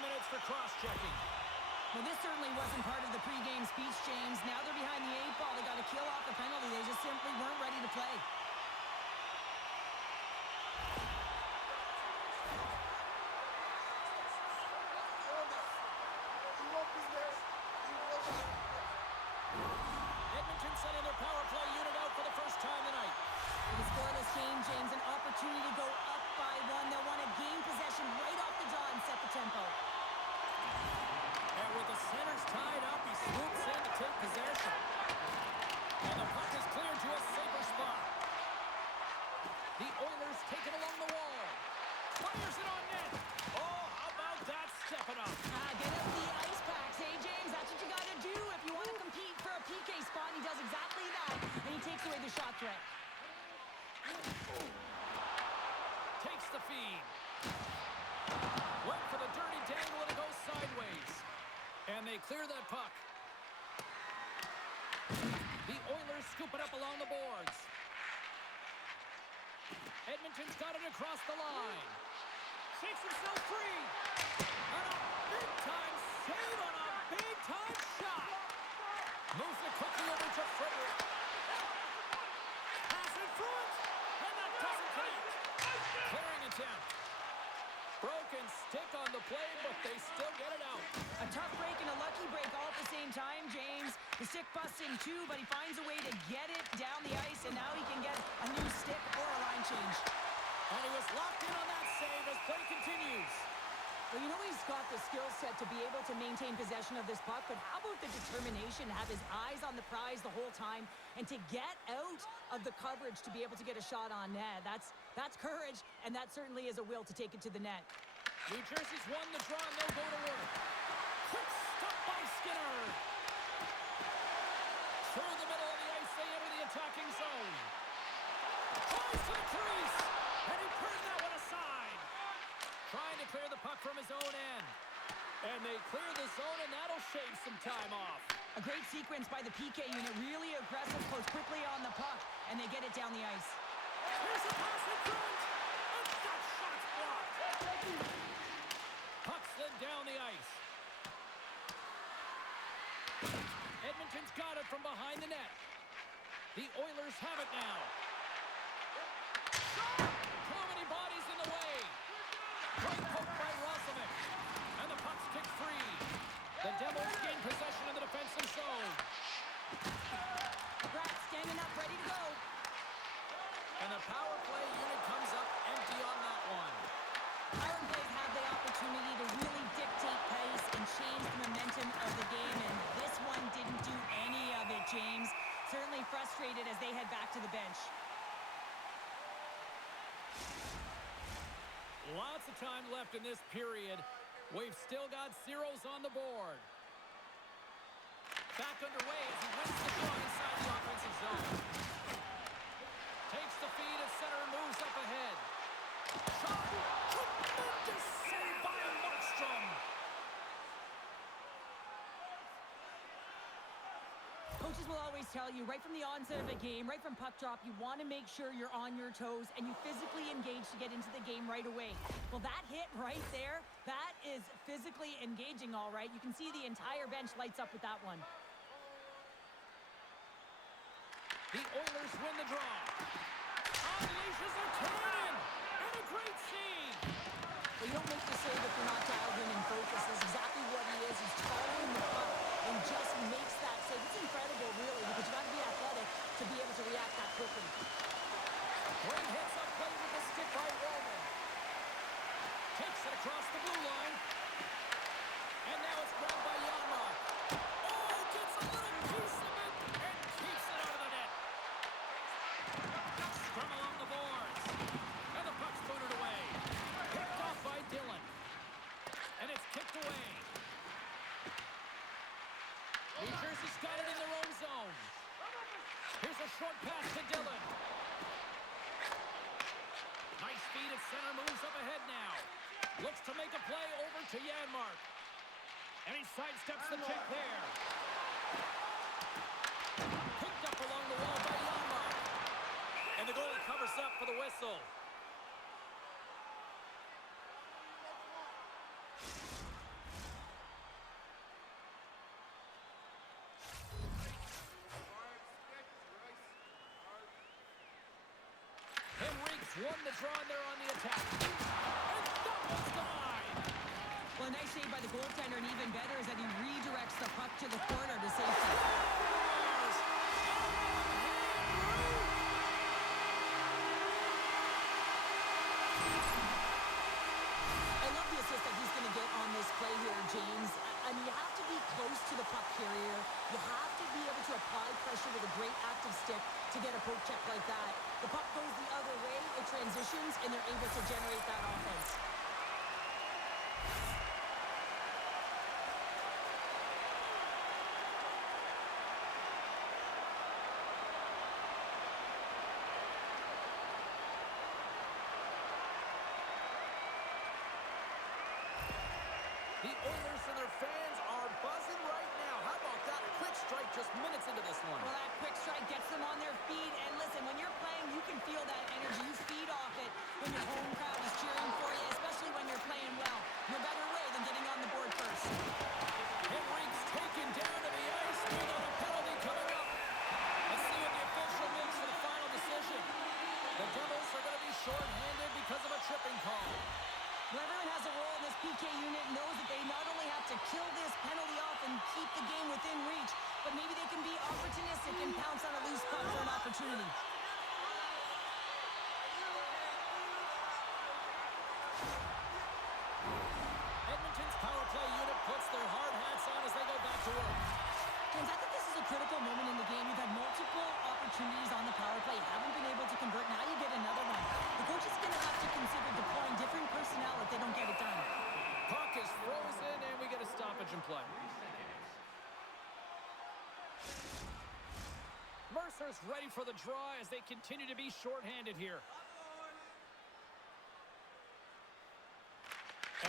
minutes for cross-checking. Well, this certainly wasn't part of the pregame speech, James. Now they're behind the 8 ball. They got to kill off the penalty. They just simply weren't ready to play. Edmonton sending their power play unit out for the first time tonight. With a scoreless game, James, an opportunity to go up by 1. They'll want to gain possession right off the draw and set the tempo. And with the centers tied up, he swoops in to take possession. And the puck is cleared to a safer spot. The Oilers take it along the wall. Fires it on net. Oh, how about that stepping up? Get up the ice packs, hey, James? That's what you got to do if you want to compete for a PK spot. He does exactly that, and he takes away the shot threat. Takes the feed. Went for the dirty dangle, and it goes sideways. And they clear that puck. The Oilers scoop it up along the boards. Edmonton's got it across the line. Shakes himself free. And a big-time save on a big-time shot. Moves it quickly over to Frederick. Pass in front. And that doesn't connect. Clearing attempt. Broken stick on the play, but they still get it out. A tough break and a lucky break all at the same time, James. The stick busts in two, but he finds a way to get it down the ice, and now he can get a new stick or a line change. And he was locked in on that save as play continues. Well, you know he's got the skill set to be able to maintain possession of this puck, but how about the determination to have his eyes on the prize the whole time and to get out of the coverage to be able to get a shot on net? That's courage, and that certainly is a will to take it to the net. New Jersey's won the draw, and they'll go to work. Quick stop by Skinner. Through the middle of the ice, they enter the attacking zone. Tries to the crease, and he turned that one aside. Trying to clear the puck from his own end. And they clear the zone, and that'll shave some time off. A great sequence by the PK unit. Really aggressive, close quickly on the puck, and they get it down the ice. Here's a pass in front, and that shot's blocked. Puck slid down the ice. Edmonton's got it from behind the net. The Oilers have it now. Too many bodies in the way. Great poke by Roslovic. And the puck's kicked free. The Devils gain possession of the defensive zone. Bratt standing up, ready to go. And the power play unit comes up empty on that one. Power plays have the opportunity to really dictate pace and change the momentum of the game, and this one didn't do any of it, James. Certainly frustrated as they head back to the bench. Lots of time left in this period. We've still got zeros on the board. Back underway as he wins the draw inside the offensive zone. Takes the feed as center and moves up ahead. Shot! Tremendous save by Markstrom! Coaches will always tell you, right from the onset of a game, right from puck drop, you want to make sure you're on your toes and you physically engage to get into the game right away. Well, that hit right there, that is physically engaging, all right. You can see the entire bench lights up with that one. The Oilers win the draw. Unleashes a turn-in, and a great save. Well, you don't make the save if you're not dialed in and focused. That's exactly what he is. He's following the puck and just makes that save. It's incredible, really, because you got to be athletic to be able to react that quickly. Great hits up play with the stick by Roman. Takes it across the blue line. And now it's grabbed by Janmark. Oh, gets a little piece of it and keeps it out of the net. Scrum along the boards. And the puck's booted away. Picked off by Dillon. And it's kicked away. New Jersey's got it in their own zone. Here's a short pass to Dillon. Nice feed at center, moves up ahead now. Looks to make a play over to Janmark. And he sidesteps the check there. Picked up along the wall by Janmark. And the goalie covers up for the whistle. won the draw and they're on the attack. And that was denied. Well, a nice save by the goaltender, and even better is that he redirects the puck to the corner to safety. I love the assist that he's going to get on this play here, James. I mean, you have to be close to the puck carrier. You have to be able to apply pressure with a great active stick to get a poke check like that. The puck goes the other way, it transitions, and they're able to generate that offense. The Oilers and their fans are buzzing right now. How about that? A quick strike just minutes into this one. Well, that quick strike gets them on their feet. And listen, when you're playing, you can feel that energy. You feed off it when your home crowd is cheering for you, especially when you're playing well. No better way than getting on the board first. Henrique's taken down to the ice. Another penalty coming up. Let's see what the official makes for the final decision. The Devils are going to be shorthanded because of a tripping call. Well, everyone has a role in this PK unit, knows that they not only have to kill this penalty off and keep the game within reach, but maybe they can be opportunistic and pounce on a loose puck for an opportunity. Edmonton's power play unit puts their hard hats on as they go back to work. James, I think this is a critical moment in the game. You've had multiple opportunities on the power play. You haven't been able to convert. Now you get another one. The coach is going to have to consider deploying different personnel if they don't get it done. Puck is frozen, and we get a stoppage in play. Mercer's ready for the draw as they continue to be shorthanded here.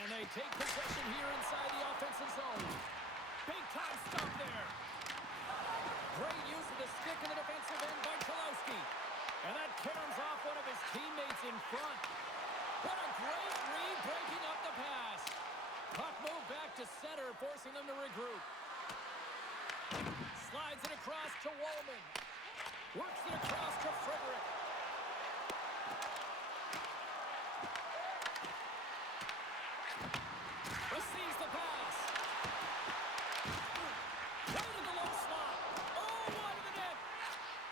And they take possession here inside the offensive zone. Big time stop there. Great use of the stick in the defensive end by Chalowski. And that caroms off one of his teammates in front. What a great read breaking up the pass. Puck moved back to center, forcing them to regroup. Slides it across to Wallman. Works it across to Frederick. Receives the pass. Right in the low slot. Oh, wide of the net.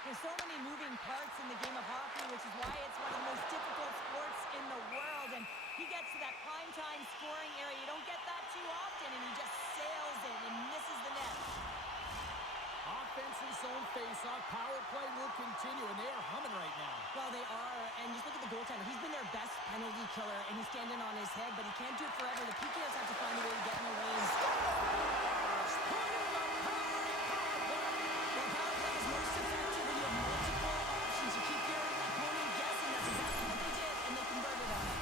There's so many moving parts in the game of hockey, which is why it's one of the most difficult sports in the world. And he gets to that primetime scoring area. You don't get that too often, and he just sails it and misses the net. Offensive zone face-off. Power play will continue, and they are humming right now. Well, they are, and just look at the goaltender. He's been their best penalty killer, and he's standing on his head, but he can't do it forever. The PKers have to find a way to get in the lane. Well, power play is most effective when you have multiple options. You keep your opponent guessing. That's exactly what they did, and they converted on it.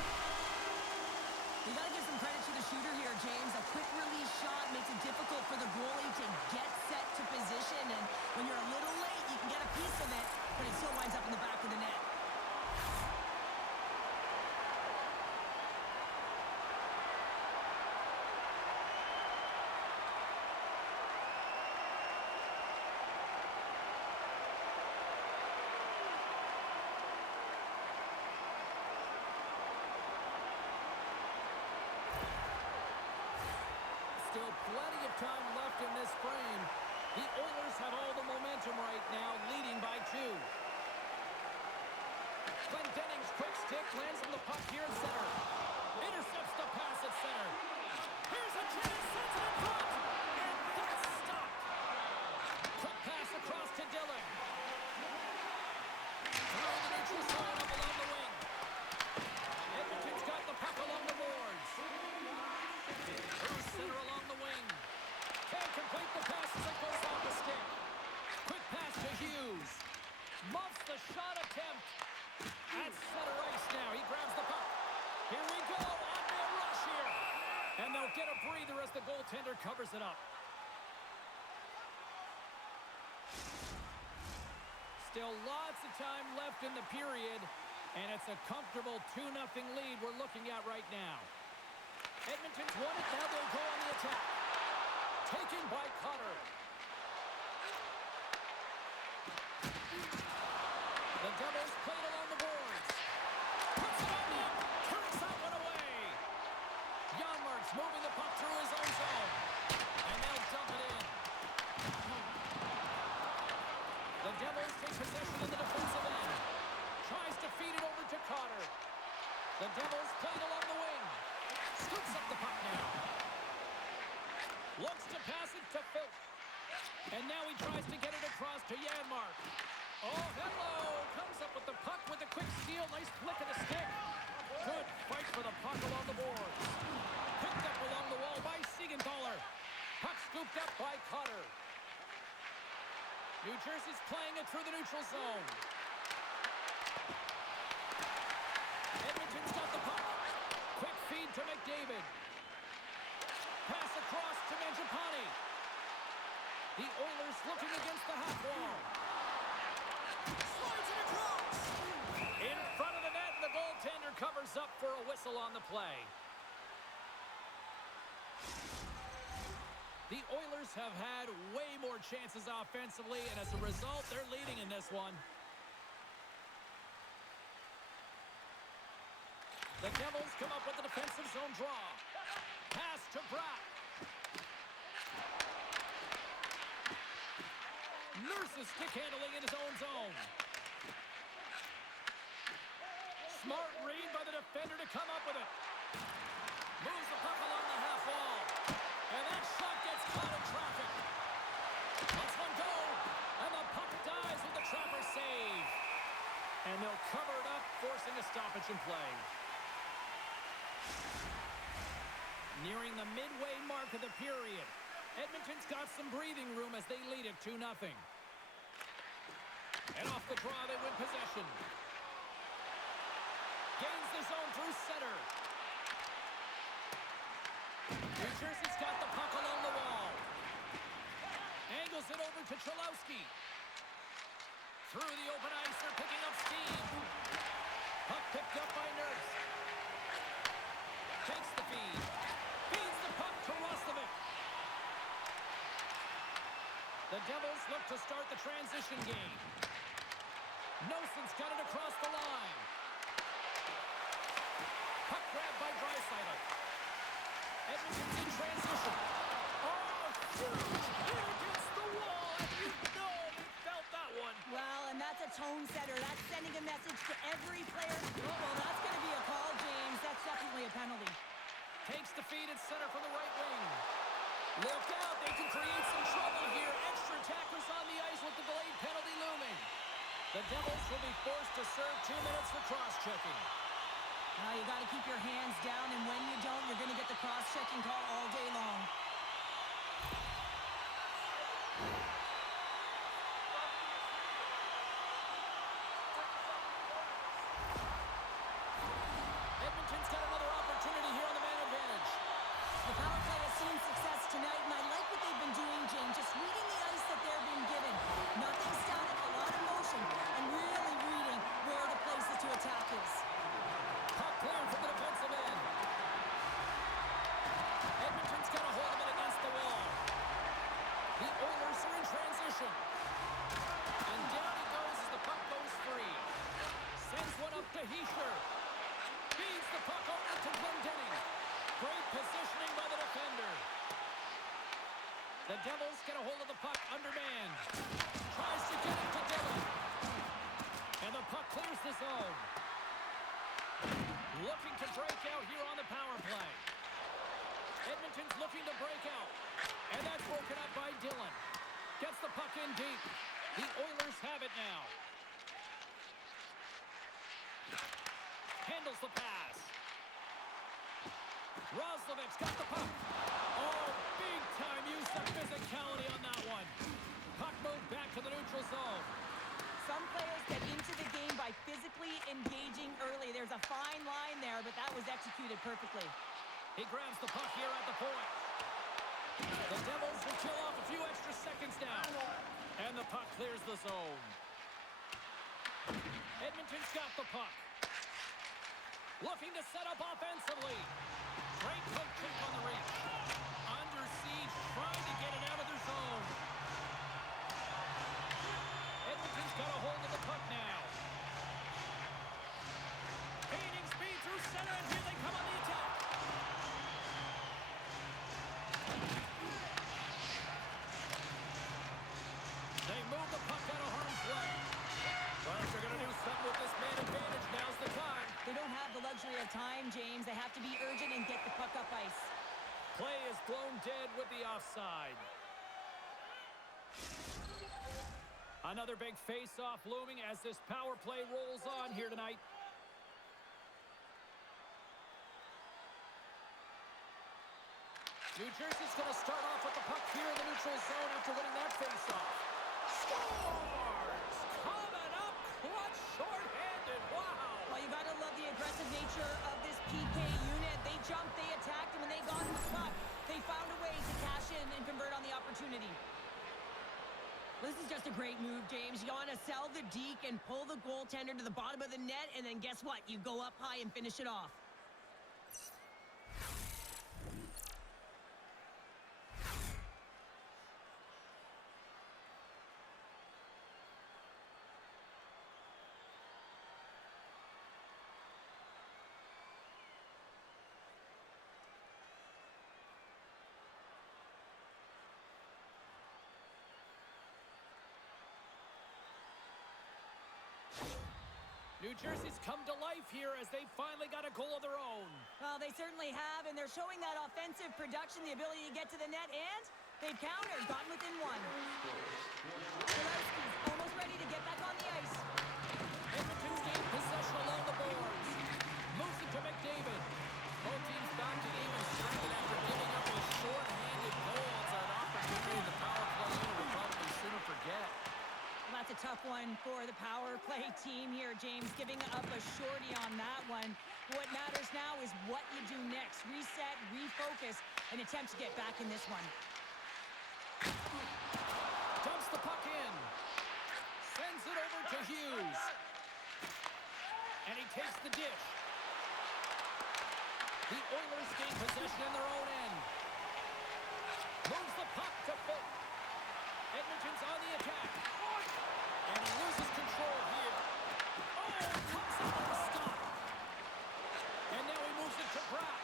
You got to give some credit to the shooter here, James. A quick release shot makes it difficult for the goalie to get set to position, and when you're a little late, you can get a piece of it, but it still winds up in the back of the net. Still plenty of time left in this frame. The Oilers have all the momentum right now, leading by 2. Glendening's quick stick lands on the puck here in center. Intercepts the pass at center. Here's a chance, sends it in front, and that's stopped. Quick pass across to Dillon. Through the neutral zone up along the wing. Edmonton's got the puck along the boards. Through center along the wing. Can't complete the pass as it goes off the stick. Quick pass to Hughes. Muffs the shot attempt. At center ice now. He grabs the puck. Here we go. On-man rush here. And they'll get a breather as the goaltender covers it up. Still lots of time left in the period. And it's a comfortable 2-0 lead we're looking at right now. Edmonton's won it. Now they'll go on the attack. Taken by Cotter. The Devils played along the boards. Looks to pass it to Phil. And now he tries to get it across to Janmark. Oh, hello! Comes up with the puck with a quick steal. Nice flick of the stick. Good fight for the puck along the boards. Picked up along the wall by Siegenthaler. Puck scooped up by Cotter. New Jersey's playing it through the neutral zone. Edmonton's got the puck. Quick feed to McDavid. Pass across to Mangiapane. The Oilers looking against the half wall. Slides it across. In front of the net, and the goaltender covers up for a whistle on the play. The Oilers have had way more chances offensively, and as a result, they're leading in this one. The Devils come up with a defensive zone draw. Pass to Bratt. Nurses stick handling in his own zone. Smart read by the defender to come up with it. Moves the puck along the half wall. And that shot gets caught in traffic. Let's one go. And the puck dies with the Trapper save. And they'll cover it up, forcing a stoppage in play. Nearing the midway mark of the period. Edmonton's got some breathing room as they lead it 2-0. And off the draw, they win possession. Gains the zone through center. New Jersey's got the puck along the wall. Angles it over to Cholowski. Through the open ice, they're picking up steam. Puck picked up by Nurse. Takes the feed. Feeds the puck to Roslovic. The Devils look to start the transition game. Noson's got it across the line. Puck grab by Draisaitl. Edmonton's in transition. Oh, huge hit against the wall, and you know they felt that one. Well, and that's a tone setter. That's sending a message to every player. Oh, well, that's going to be a call, James. That's definitely a penalty. Takes the feed at center from the right wing. Look out, they can create some trouble here. Extra attackers on the ice with the delayed penalty looming. The Devils will be forced to serve 2 minutes for cross-checking. You got to keep your hands down, and when you don't, you're going to get the cross-checking call all day long. Edmonton's got another opportunity here on the man advantage. The power play has seen success tonight, and I like what they've been doing, James. Just reading the ice that they're being given. Nothing static, a lot of motion, and really reading where the places to attack is. Puck cleared from the defensive end. Edmonton's got a hold of it against the wall. The Oilers are in transition. And down he goes as the puck goes free. Sends one up to Hischier. Feeds the puck over to Glendening. Great positioning by the defender. The Devils get a hold of the puck undermanned. Tries to get it to Dillon. And the puck clears the zone. Looking to break out here on the power play. Edmonton's looking to break out. And that's broken up by Dillon. Gets the puck in deep. The Oilers have it now. Handles the pass. Roslovic's got the puck. Oh, big time use of physicality on that one. Puck moved back to the neutral zone. Some players get into the game by physically engaging early. There's a fine line there, but that was executed perfectly. He grabs the puck here at the point. The Devils will kill off a few extra seconds now. And the puck clears the zone. Edmonton's got the puck. Looking to set up offensively. Great hook kick on the reach. Under siege, trying to get it out of their zone. Edmonton's got a hold of the puck now. Gaining speed through center, and here they come on the attack. They move the puck out of harm's way. Well, if they're going to do something with this man advantage, now's the time. They don't have the luxury of time, James. They have to be urgent and get the puck up ice. Play is blown dead with the offside. Another big face-off looming as this power play rolls on here tonight. New Jersey's going to start off with the puck here in the neutral zone after winning that face-off. Scores! Coming up clutch, short-handed. Wow! Well, you got to love the aggressive nature of this PK unit. They jumped, they attacked, and when they got the puck, they found a way to cash in and convert on the opportunity. This is just a great move, James. You want to sell the deke and pull the goaltender to the bottom of the net, and then guess what? You go up high and finish it off. New Jersey's come to life here as they finally got a goal of their own. Well, they certainly have, and they're showing that offensive production, the ability to get to the net, and they've countered, gotten within one. Zelowski's almost ready to get back on the ice. Edmonton's gained possession along the boards. Moves it to McDavid. Both teams back to even strength after giving up a short-handed goal. It's an opportunity the power play unit will probably sooner forget. Well, that's a tough one for the power play team here, James, giving up a shorty on that one. What matters now is what you do next. Reset, refocus, and attempt to get back in this one. Dumps the puck in. Sends it over to Hughes. And he takes the dish. The Oilers gain possession in their own end. Moves the puck to Fulton. Edmonton's on the attack. And he loses control here. Oh, comes out of the stop. And now he moves it to Pratt.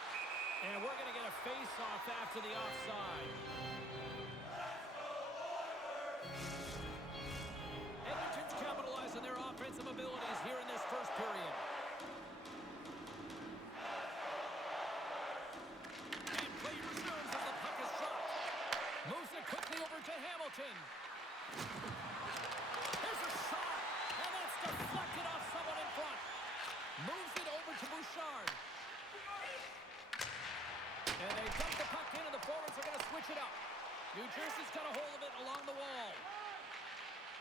And we're going to get a face-off after the offside. Edmonton's capitalizing their offensive abilities here in this first period. And play resumes as the puck is dropped. Moves it quickly over to Hamilton. There's a shot, and that's deflected off someone in front. Moves it over to Bouchard. And they dump the puck in, and the forwards are going to switch it up. New Jersey's got a hold of it along the wall.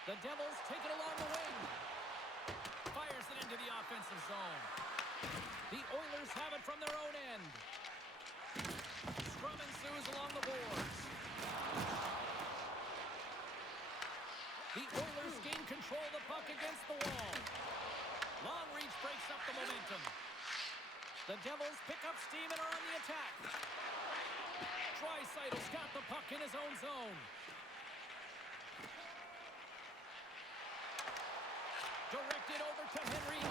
The Devils take it along the wing. Fires it into the offensive zone. The Oilers have it from their own end. Scrum ensues along the boards. The Oilers gain control of the puck against the wall. Long reach breaks up the momentum. The Devils pick up steam and are on the attack. Draisaitl's got the puck in his own zone. Directed over to Henry.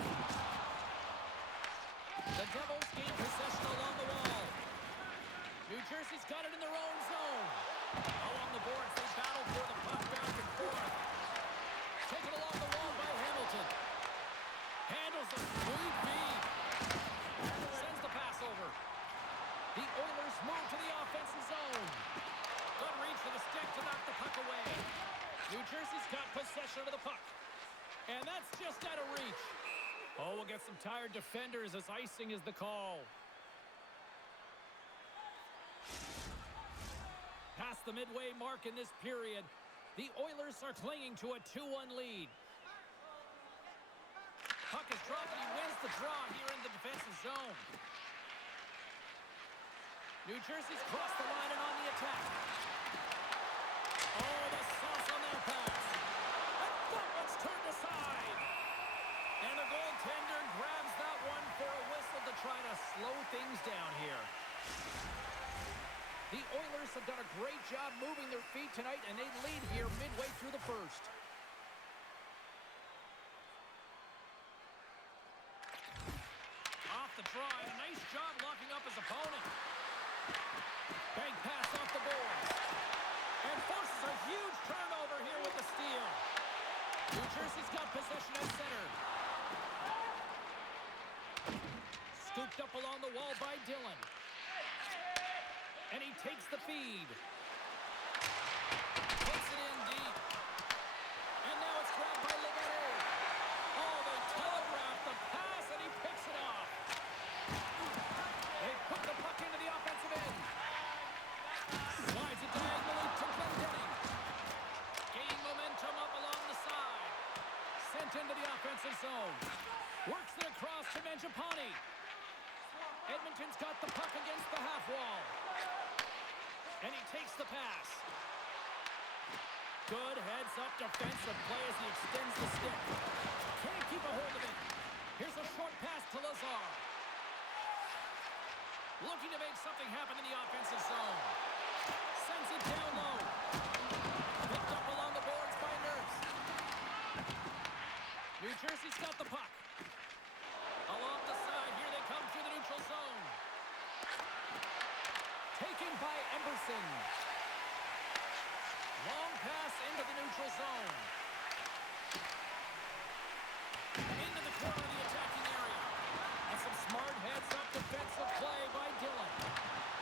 The Devils gain possession along the wall. New Jersey's got it in their own zone. Along the boards, they battle for the puck back and forth. Taken along the wall by Hamilton. Handles a sweet feed. Sends the pass over. The Oilers move to the offensive zone. Good reach for the stick to knock the puck away. New Jersey's got possession of the puck. And that's just out of reach. Oh, we'll get some tired defenders as icing is the call. Past the midway mark in this period, the Oilers are clinging to a 2-1 lead. Puck is dropped and he wins the draw here in the defensive zone. New Jersey's crossed the line and on the attack. Oh, the sauce on that pass. And that one's turned aside. And the goaltender grabs that one for a whistle to try to slow things down here. The Oilers have done a great job moving their feet tonight, and they lead here midway through the first. Off the draw, and a nice job locking up his opponent. Bank pass off the boards. And forces a huge turnover here with the steal. New Jersey's got possession at center. Scooped up along the wall by Dillon. And he takes the feed. Puts it in deep. And now it's grabbed by Legere. Oh, they telegraph the pass, and he picks it off. They put the puck into the offensive end. Slides it diagonally to Glendening. Gaining momentum up along the side. Sent into the offensive zone. Works it across to Mangiapane. Edmonton's got the puck against the half wall. And he takes the pass. Good heads-up defensive play as he extends the stick. Can't keep a hold of it. Here's a short pass to Lazar. Looking to make something happen in the offensive zone. Sends it down low. Picked up along the boards by Nurse. New Jersey's got the puck. Along the side, here they come through the neutral zone. Taken by Emberson. Long pass into the neutral zone. Into the corner of the attacking area. And some smart heads-up defensive play by Dillon.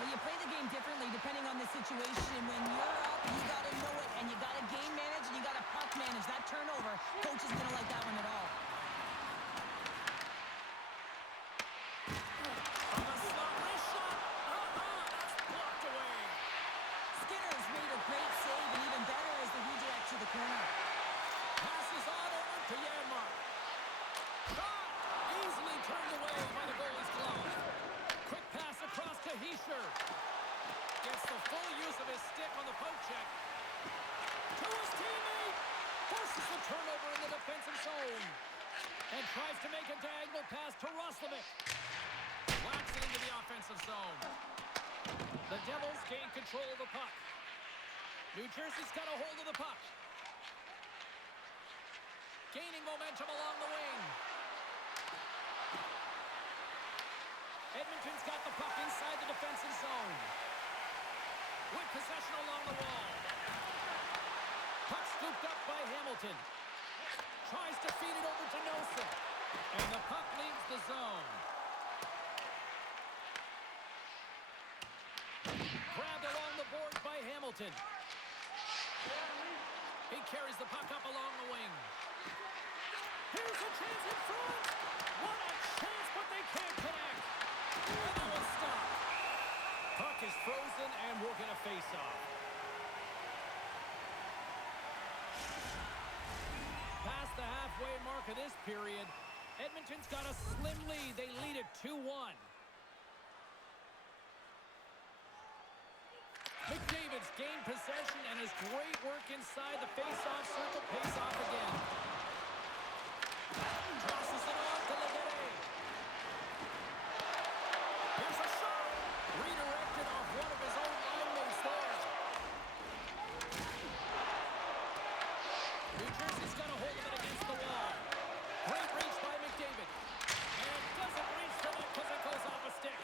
Well, you play the game differently depending on the situation. When you're up, you got to know it, and you got to game manage, and you got to puck manage. That turnover, coach isn't going to like that one at all. On the slot, wrist shot. That's blocked away. Skinner's made a great save, and even better is the redirect to the corner. Passes on over to Janmark. Shot! Easily turned away by the goalie's glove. Quick pass across to Hischier. Gets the full use of his stick on the poke check. To his teammate. Forces the turnover in the defensive zone. And tries to make a diagonal pass to Roslovic. Whacks it into the offensive zone. The Devils gain control of the puck. New Jersey's got a hold of the puck. Gaining momentum along the wing. Edmonton's got the puck inside the defensive zone. With possession along the wall. Puck scooped up by Hamilton. Tries to feed it over to Nelson. And the puck leaves the zone. Grabbed along the boards by Hamilton. He carries the puck up along the wing. Here's a chance in front. What a chance, but they can't connect. And that one's stopped. Puck is frozen, and we're going to face off. Past the halfway mark of this period, Edmonton's got a slim lead. They lead it 2-1. McDavid's gained possession and his great work inside the face-off circle pays off again. Tosses it on to Legere. Here's a shot. Redirected off one of his own linemates there. New Jersey's got a hold of it against the wall. Great reach by McDavid. And doesn't reach the net because it goes off a stick.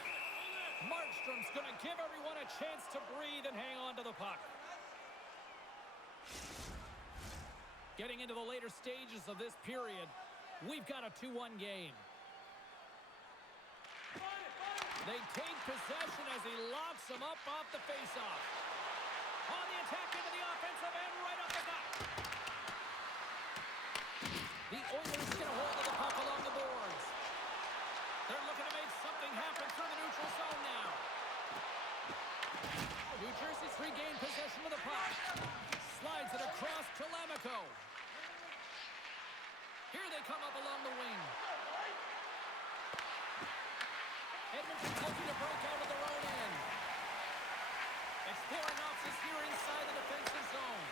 Markstrom's going to give everyone a chance to breathe and hang on to the puck. Getting into the later stages of this period, we've got a 2-1 game. They take possession as he locks them up off the faceoff. On the attack into the offensive end, right up the gut. The Oilers get a hold of the puck along the boards. They're looking to make something happen through the neutral zone now. New Jersey's regained possession of the puck. Slides it across to Lamico. Here they come up along the wing. Edmonton's looking to break out of their own end. Exploring options here inside the defensive zone.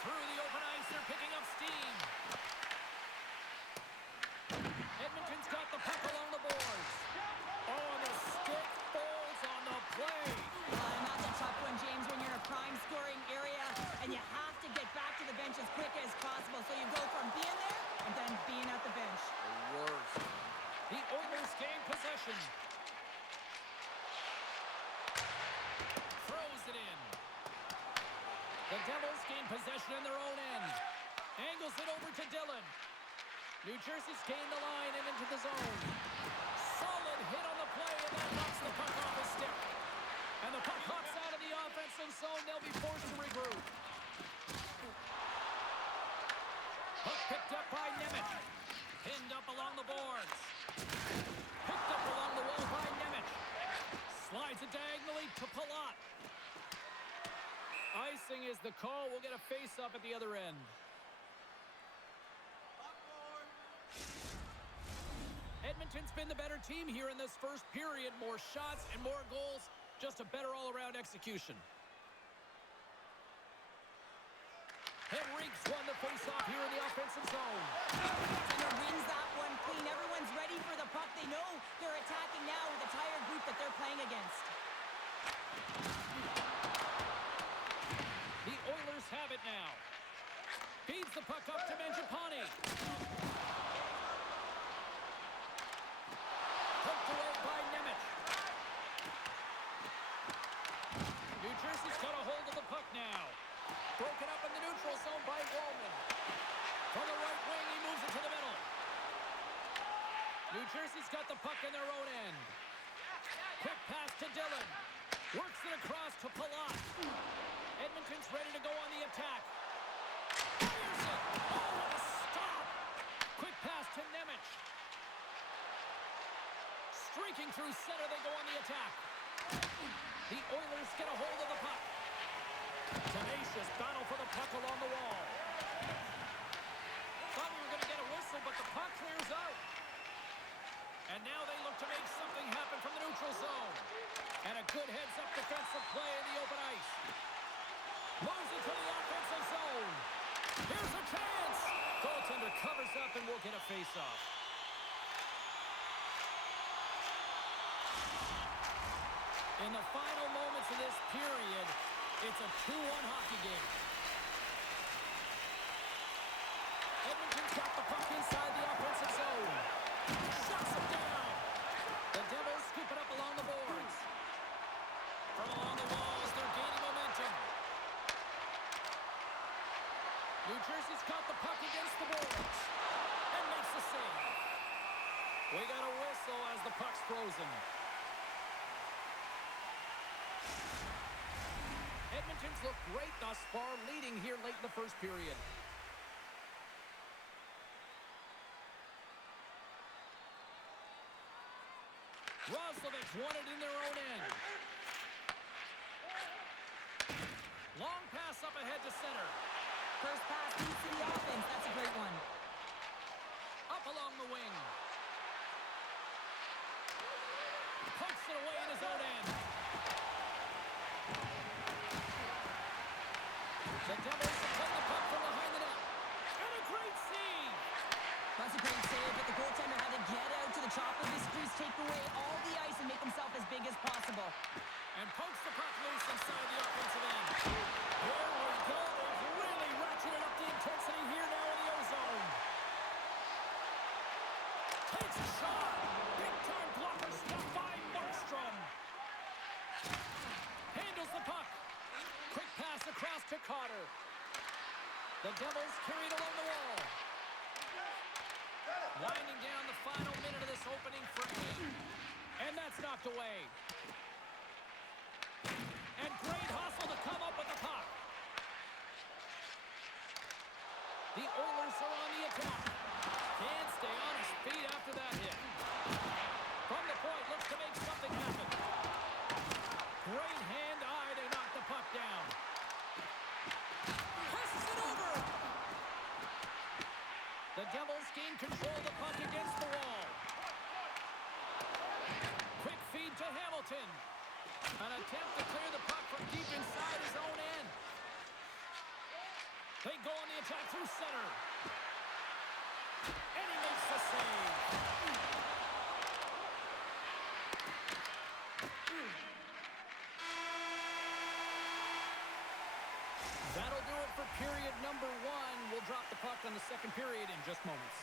Through the open ice, they're picking up steam. Edmonton's got the puck along the boards. Oh, and the stick falls on the play. And that's a tough one, James, when you're in a prime scoring area and you have to get back to the bench as quick as possible. So you go from being there and then being at the bench. The worst. The Oilers gain possession. Throws it in. The Devils gain possession in their own end. Angles it over to Dillon. New Jersey's gained the line and into the zone. Solid hit on the play, and that knocks the puck off his stick. offensive zone. They'll be forced to regroup. Puck picked up by Nemec. Pinned up along the boards. Picked up along the wall by Nemec. Slides it diagonally to Palat. Icing is the call. We'll get a face-up at the other end. Edmonton's been the better team here in this first period. More shots and more goals. Just a better all-around execution. Henrique's won the face-off here in the offensive zone. And wins that one clean. Everyone's ready for the puck. They know they're attacking now with the entire group that they're playing against. The Oilers have it now. Feeds the puck up to Mangiapane. Poked away by Nemec. New Jersey's got a hold of the puck now. Broken up in the neutral zone by Wallman. From the right wing, he moves it to the middle. New Jersey's got the puck in their own end. Quick pass to Dillon. Works it across to Palat. Edmonton's ready to go on the attack. Fires it. Oh, what a stop. Quick pass to Nemec. Streaking through center, they go on the attack. The Oilers get a hold of the puck. Tenacious battle for the puck along the wall. Thought we were going to get a whistle, but the puck clears out. And now they look to make something happen from the neutral zone. And a good heads-up defensive play in the open ice. Moves it to the offensive zone. Here's a chance. Goaltender covers up and we'll get a face-off. In the final moments of this period, it's a 2-1 hockey game. Edmonton's got the puck inside the offensive zone. Shuts him down. The Devils scoop it up along the boards. From along the walls, they're gaining momentum. New Jersey's got the puck against the boards. And makes the save. We got a whistle as the puck's frozen. Edmonton's looked great thus far, leading here late in the first period. Roslovic won it in their own end. Long pass up ahead to center. First pass leads to the offense. That's a great one. Up along the wing. Pokes it away in his own end. The Devils have put the puck from behind the net. And a great save! That's a great save, but the goaltender had to get out to the top of his crease, take away all the ice, and make himself as big as possible. And pokes the puck loose inside the offensive end. Here we go. They've really ratcheted up the intensity here now in the O-zone. Takes a shot. Big-time blocker stopped by Markstrom. Handles the puck. Quick pass across to Carter. The Devils carried along the wall. Winding down the final minute of this opening frame. And that's knocked away. And great hustle to come up with the puck. The Oilers are on the attack. Can't stay on his feet after that hit. From the point, looks to make something happen. Great hand-eye to knock the puck down. Passes it over. The Devils gain control of the puck against the wall. Quick feed to Hamilton. An attempt to clear the puck from deep inside his own end. They go on the attack through center. And he makes the save. That'll do it for period number 1. We'll drop the puck on the second period in just moments.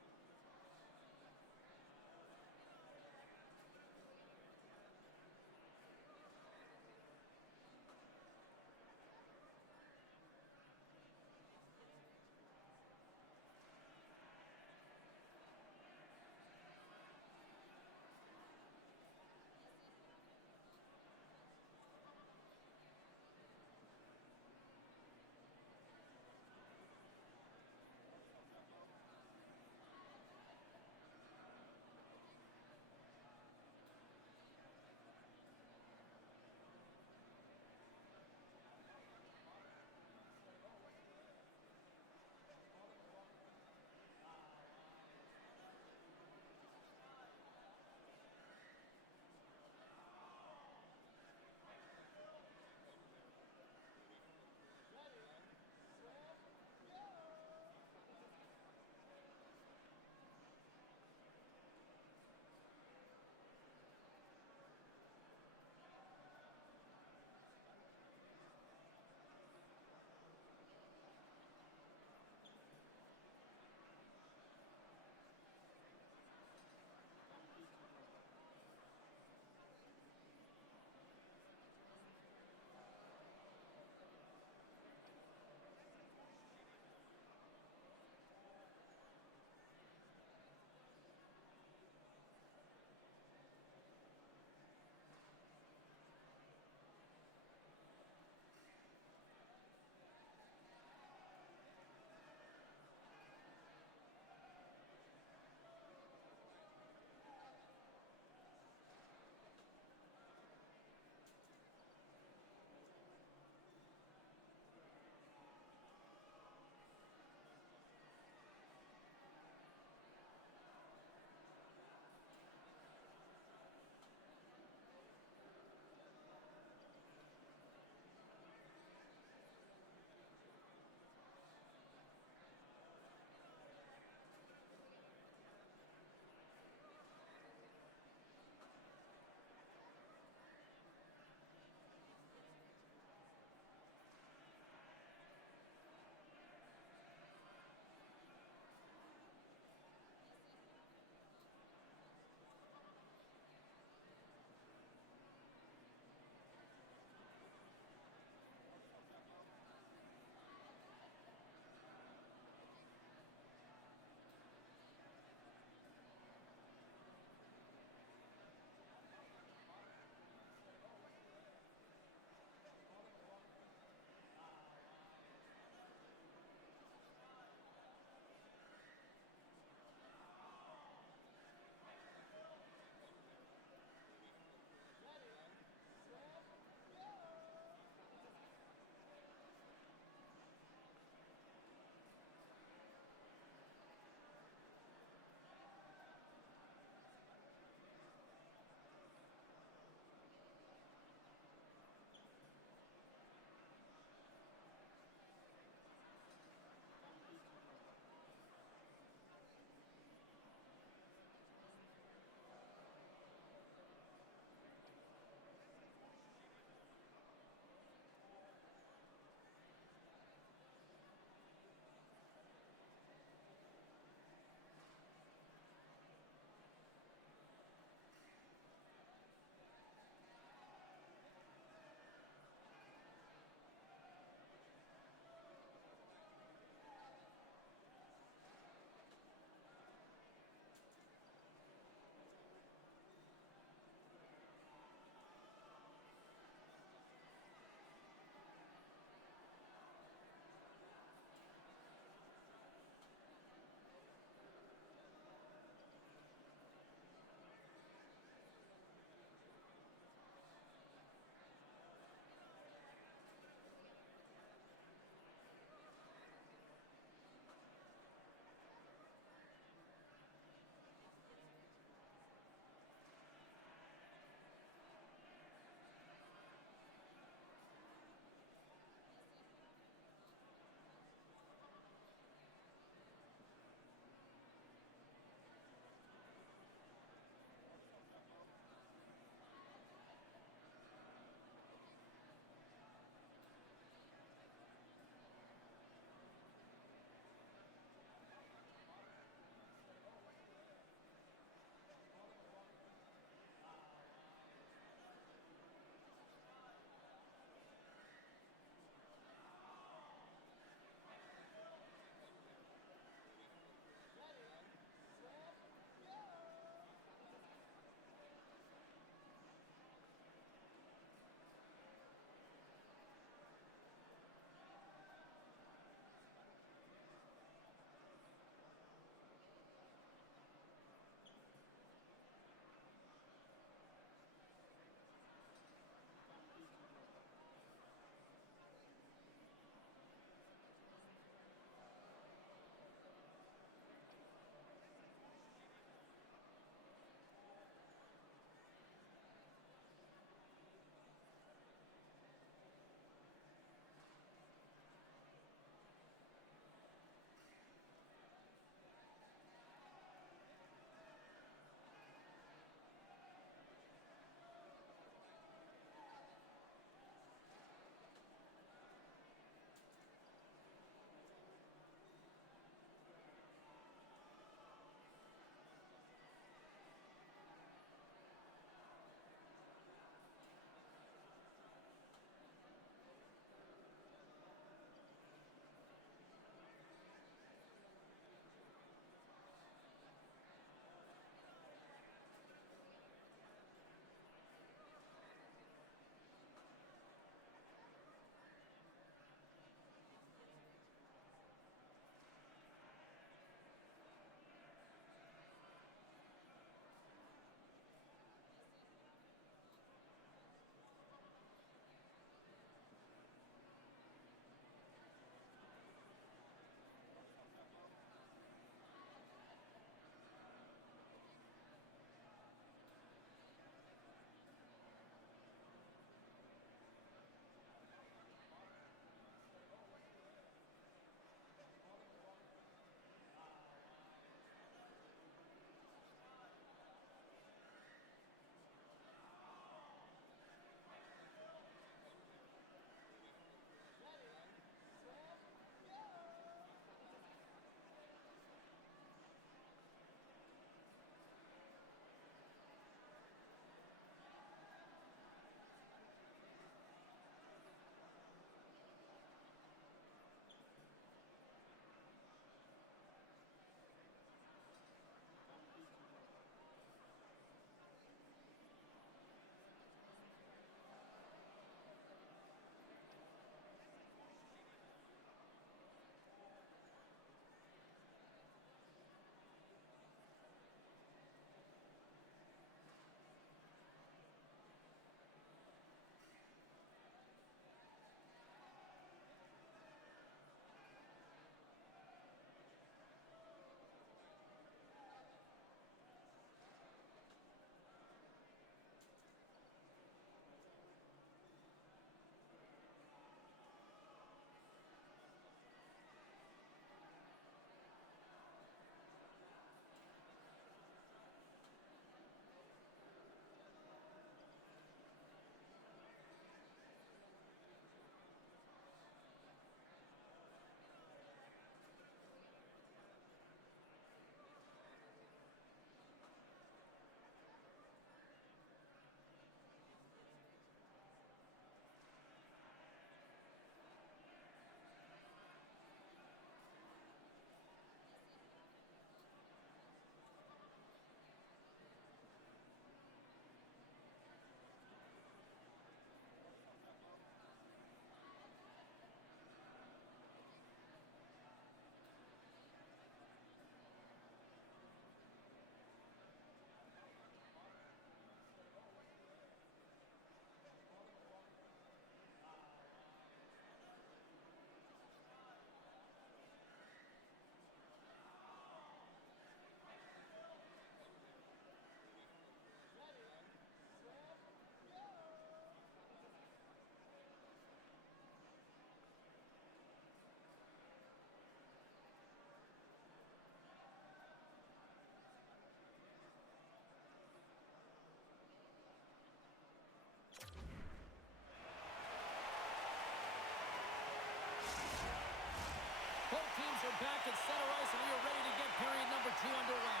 back at center ice, and we are ready to get period number 2 underway.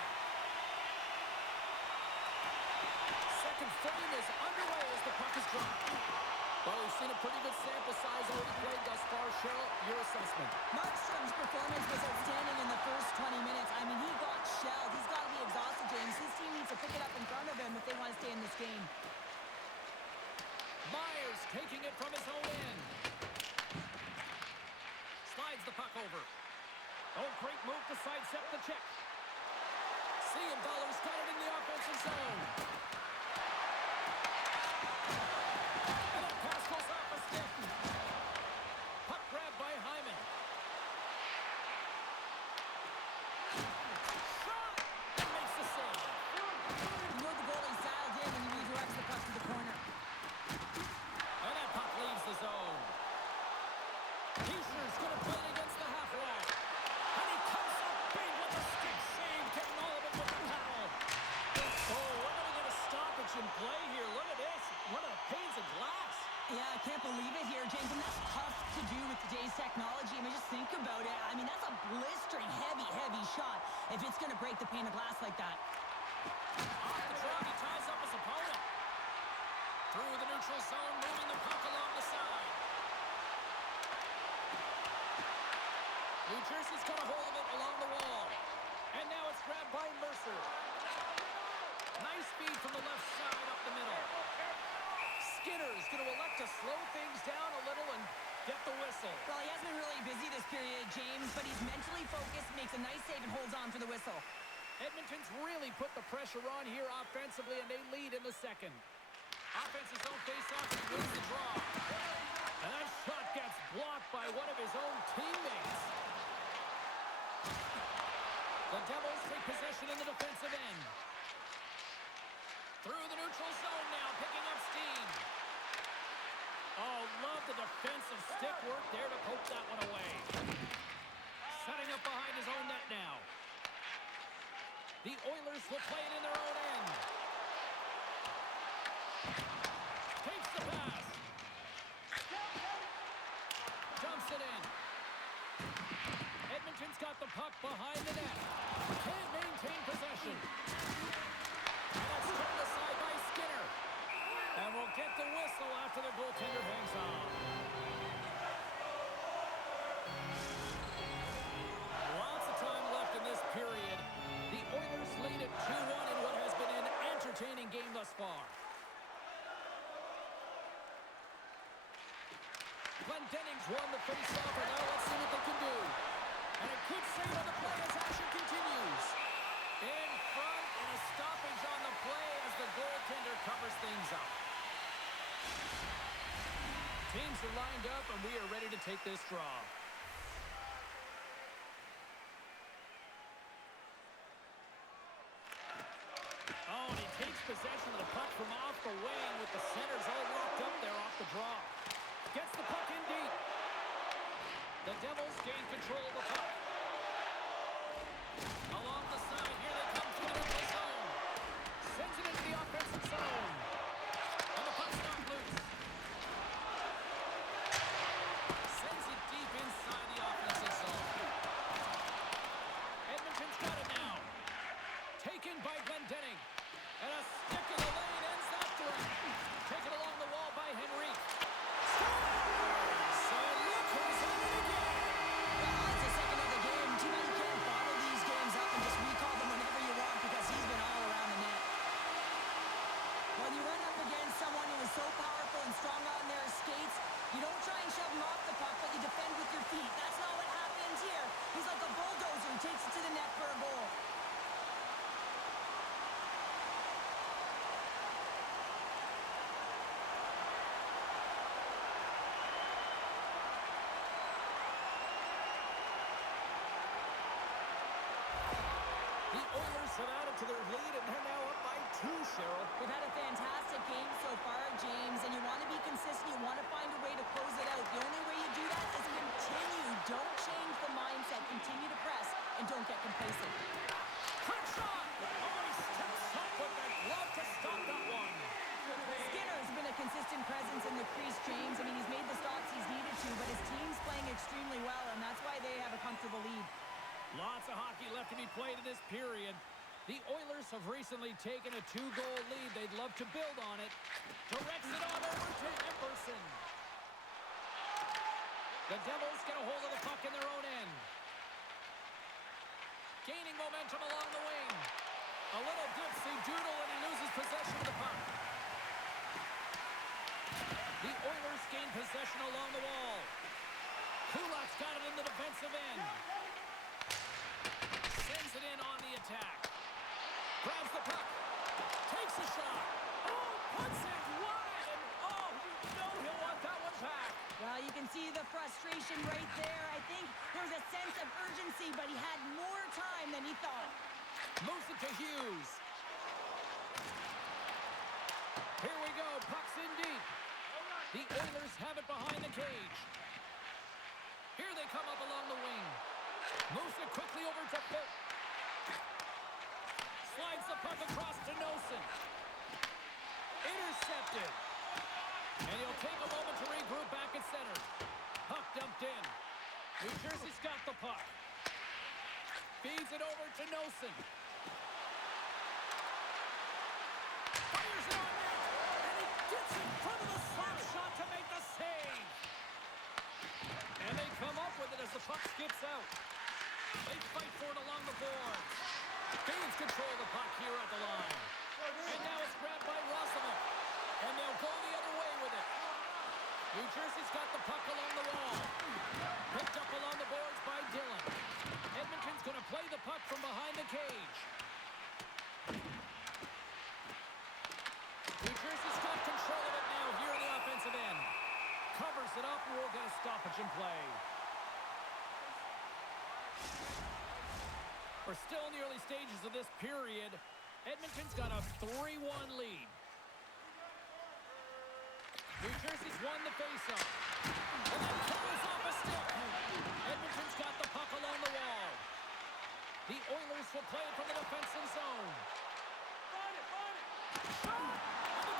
Second frame is underway as the puck is dropped. Well, we've seen a pretty good sample size already played thus far. Cheryl, your assessment. Markstrom's performance was outstanding in the first 20 minutes. I mean, he got shelled. He's got to be exhausted, James. His team needs to pick it up in front of him if they want to stay in this game. Myers taking it from his own end. Slides the puck over. Oh, great move to sidestep the check. Siegenthaler's got it in the offensive zone. And that pass goes off a stick. Puck grabbed by Hyman. Shot! And makes the save. You know the goalie's dialed in when he redirects the puck to the corner. And that puck leaves the zone. Heischer's going to play it against the half wall. And he comes up big with a stick save, getting all of it with the foul. Oh, we're going to get a stoppage in play here. Look at this. One of the panes of glass. Yeah, I can't believe it here, James, and that's tough to do with today's technology. I mean, just think about it. I mean, that's a blistering, heavy shot if it's going to break the pane of glass like that. Off the draw, he ties up his opponent. Through the neutral zone, moving the puck along the side. New Jersey's got a hold of it along the wall. And now it's grabbed by Mercer. Nice feed from the left side up the middle. Skinner's going to elect to slow things down a little and get the whistle. Well, he hasn't been really busy this period, James, but he's mentally focused, makes a nice save, and holds on for the whistle. Edmonton's really put the pressure on here offensively, and they lead in the second. Offense's own face-off, and he wins the draw. And that shot gets blocked by one of his own teammates. The Devils take possession in the defensive end. Through the neutral zone now, picking up steam. Oh, love the defensive stick work there to poke that one away. Setting up behind his own net now. The Oilers will play it in their own end. Takes the pass. Dumps it in. Edmonton's got the puck behind the net. Can't maintain possession. And that's turned aside by Skinner. And we'll get the whistle after the goaltender hangs on. Lots of time left in this period. The Oilers lead at 2-1 in what has been an entertaining game thus far. Glendenning's won the face-off, and now let's see what they can do. And a good save on the play as action continues. In front, and a stoppage on the play as the goaltender covers things up. Teams are lined up, and we are ready to take this draw. Oh, and he takes possession of the puck from off the wing with the centers all locked up there off the draw. Gets the puck in deep. The Devils gain control of the puck. Along the side, here they come through the neutral zone. Sends it into the offensive zone. And the puck's not loose. Sends it deep inside the offensive zone. Edmonton's got it now. Taken by Glendening. And a stick in the lane ends that threat. Taken along the wall by Henry. So look who's on it again. Well, it's the second of the game. Too bad you can't bottle these games up and just recall them whenever you want because he's been all around the net. When you run up against someone who is so powerful and strong on their skates, you don't try and shove him off the puck, but you defend with your feet. That's not what happens here. He's like a bulldozer who takes it to the net for a goal. The Oilers have added to their lead, and they're now up by 2, Cheryl. They've had a fantastic game so far, James, and you want to be consistent. You want to find a way to close it out. The only way you do that is continue. Don't change the mindset. Continue to press, and don't get complacent. Quick shot! Oh, he steps up with that glove to stop that one. Skinner's been a consistent presence in the crease, James. I mean, he's made the stops he's needed to, but his team's playing extremely well, and that's why they have a comfortable lead. The Oilers have recently taken a 2-goal lead. They'd love to build on it. Directs it on over to Emerson. The Devils get a hold of the puck in their own end. Gaining momentum along the wing. A little dipsy doodle and he loses possession of the puck. The Oilers gain possession along the wall. Kulak's got it in the defensive end. Sends it in on the attack. Grabs the puck. Takes a shot. Oh, puts it wide. And oh, you know he'll want that one back. Well, you can see the frustration right there. I think there was a sense of urgency, but he had more time than he thought. Moves it to Hughes. Here we go. Puck's in deep. The Oilers have it behind the cage. Here they come up along the wing. Moves it quickly over to Pitt. Slides the puck across to Nosen. Intercepted. And he'll take a moment to regroup back at center. Puck dumped in. New Jersey's got the puck. Feeds it over to Nosen. Fires it on net. And he gets in front of the slap shot to make the save. And they come up with it as the puck skips out. They fight for it along the boards. Gains control of the puck here at the line. And now it's grabbed by Rossman. And they'll go the other way with it. New Jersey's got the puck along the wall. Picked up along the boards by Dillon. Edmonton's going to play the puck from behind the cage. New Jersey's got control of it now here in the offensive end. Covers it up and we'll get a stoppage in play. We're still in the early stages of this period. Edmonton's got a 3-1 lead. New Jersey's won the faceoff. And then covers off a stick. Edmonton's got the puck along the wall. The Oilers will play it from the defensive zone. And the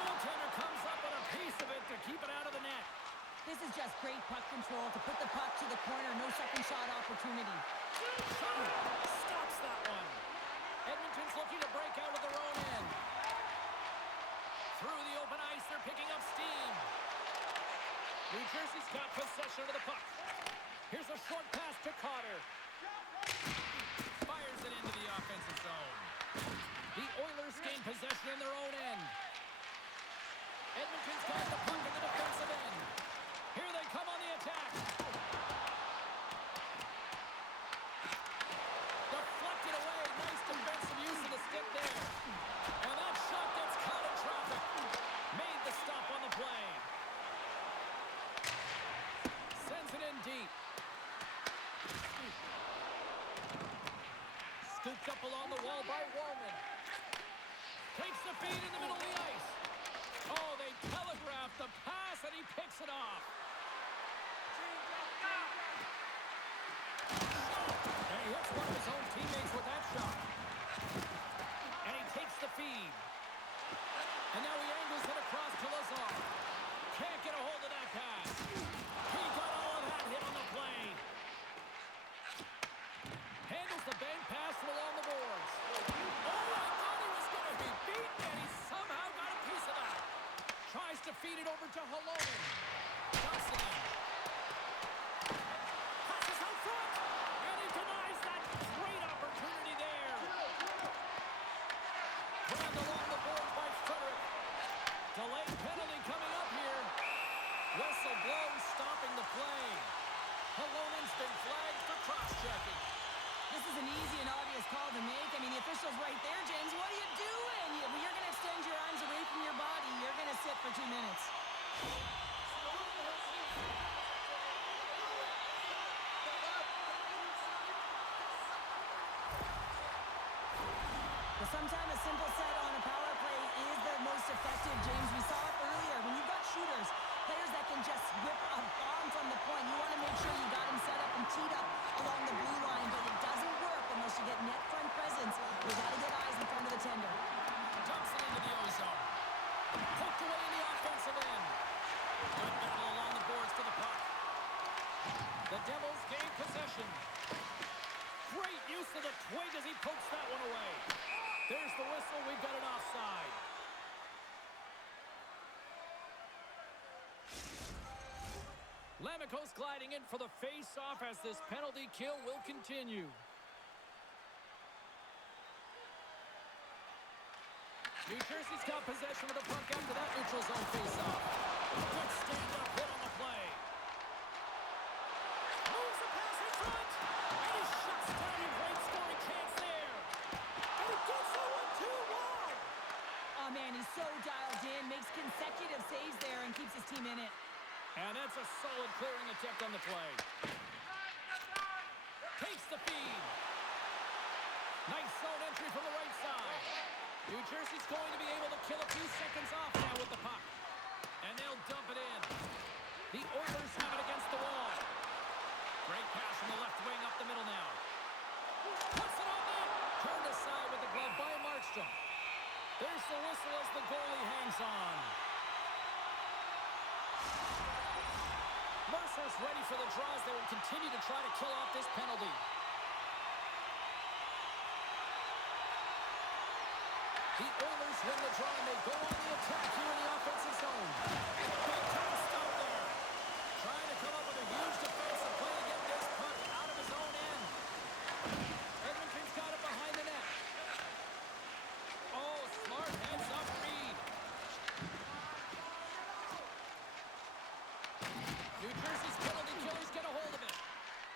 goaltender comes up with a piece of it to keep it out of the net. This is just great puck control to put the puck to the corner. No second shot opportunity. Stops that one. Edmonton's looking to break out of their own end. Through the open ice, they're picking up steam. New Jersey's got possession of the puck. Here's a short pass to Cotter. Fires it into the offensive zone. The Oilers gain possession in their own end. Edmonton's got the puck in the defensive end. Here they come on the attack. Deflected away. Nice defensive use of the stick there. And that shot gets caught in traffic. Made the stop on the play. Sends it in deep. Scooped up along the wall by Wallman. Takes the feed in the middle of the ice. Oh, they telegraphed the pass and he picks it off. And he hits one of his own teammates with that shot. And he takes the feed. And now he angles it across to Lazar. Can't get a hold of that pass. He got all of that hit on the play. Handles the bank pass from along the boards. Oh, I thought he was going to be beaten, and he somehow got a piece of that. Tries to feed it over to Halonen. Johnson. Passes out front. And he denies that great opportunity there. Grabbed along the boards by Frederick. Delayed penalty coming up here. Whistle blows, stopping the play. Halonen's been flagged for cross-checking. This is an easy and obvious call to make. I mean, the official's right there, James. What are you doing? You're going to extend your arms away from your body. You're going to sit for 2 minutes. But sometimes a simple set on a power play is the most effective, James. We saw it earlier. When you've got shooters, players that can just whip a bomb from the point, you want to make sure you got them set up and teed up along the blue line, but it doesn't work unless you get net front presence. You got to get eyes in front of the tender. Dumps it into the ozone. Poked away in the offensive end. Good battle along the boards for the puck. The Devils gain possession. Great use of the twig as he pokes that one away. whistle. We've got an offside. Lammikos gliding in for the face-off as this penalty kill will continue. New Jersey's got possession of the puck after that neutral zone face-off. Good stand-up hit on the play. Moves the pass in front. And he shuts down a great scoring chance there. And he gets that one too. Wow. Oh, man, he's so dialed in. Makes consecutive saves there and keeps his team in it. And that's a solid clearing attempt on the play. Takes the feed. Nice zone entry from the right side. New Jersey's going to be able to kill a few seconds off now with the puck. And they'll dump it in. The Oilers have it against the wall. Great pass from the left wing up the middle now. Puts it on net. Turned aside with the glove by Markstrom. There's the whistle as the goalie hangs on. Mercer's ready for the draws. They will continue to try to kill off this penalty. The Oilers win the draw, and they go on the attack here in the offensive zone. Big time stop there. Trying to come up with a huge defensive play to get this puck out of his own end. Edmonton's got it behind the net. Oh, smart heads-up read. New Jersey's penalty killers get a hold of it.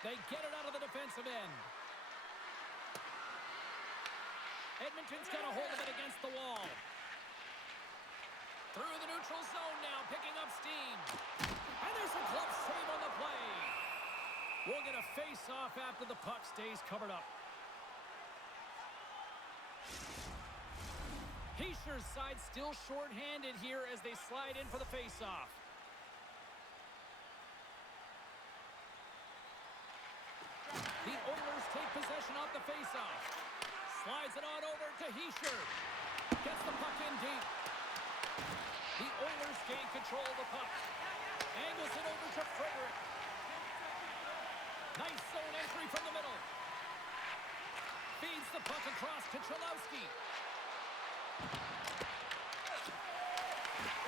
They get it out of the defensive end. Edmonton's got a hold of it against the wall. Through the neutral zone now, picking up steam. And there's a glove save on the play. We'll get a face-off after the puck stays covered up. Heischer's side still short-handed here as they slide in for the face-off. The Oilers take possession off the face-off. Slides it on over to Hischer. Gets the puck in deep. The Oilers gain control of the puck. Angles it over to Frederick. Nice zone entry from the middle. Feeds the puck across to Cholowski.